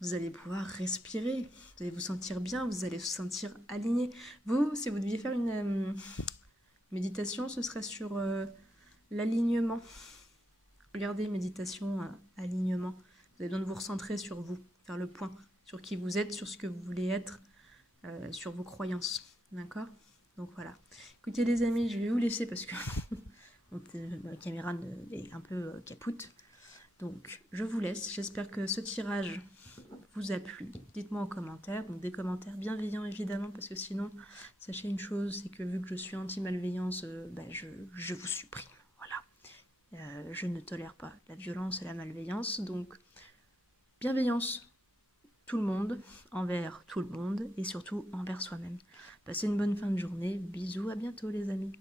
vous allez pouvoir respirer, vous allez vous sentir bien, vous allez vous sentir aligné. Vous, si vous deviez faire une méditation, ce serait sur l'alignement. Regardez, méditation, alignement. Vous avez besoin de vous recentrer sur vous, faire le point sur qui vous êtes, sur ce que vous voulez être, sur vos croyances. D'accord ? Donc voilà. Écoutez les amis, je vais vous laisser parce que ma caméra est un peu capoute. Donc je vous laisse. J'espère que ce tirage vous a plu. Dites-moi en commentaire, donc des commentaires bienveillants évidemment, parce que sinon, sachez une chose, c'est que vu que je suis anti-malveillance, je vous supprime. Voilà. Je ne tolère pas la violence et la malveillance, donc bienveillance, tout le monde, envers tout le monde, et surtout envers soi-même. Passez une bonne fin de journée, bisous, à bientôt les amis.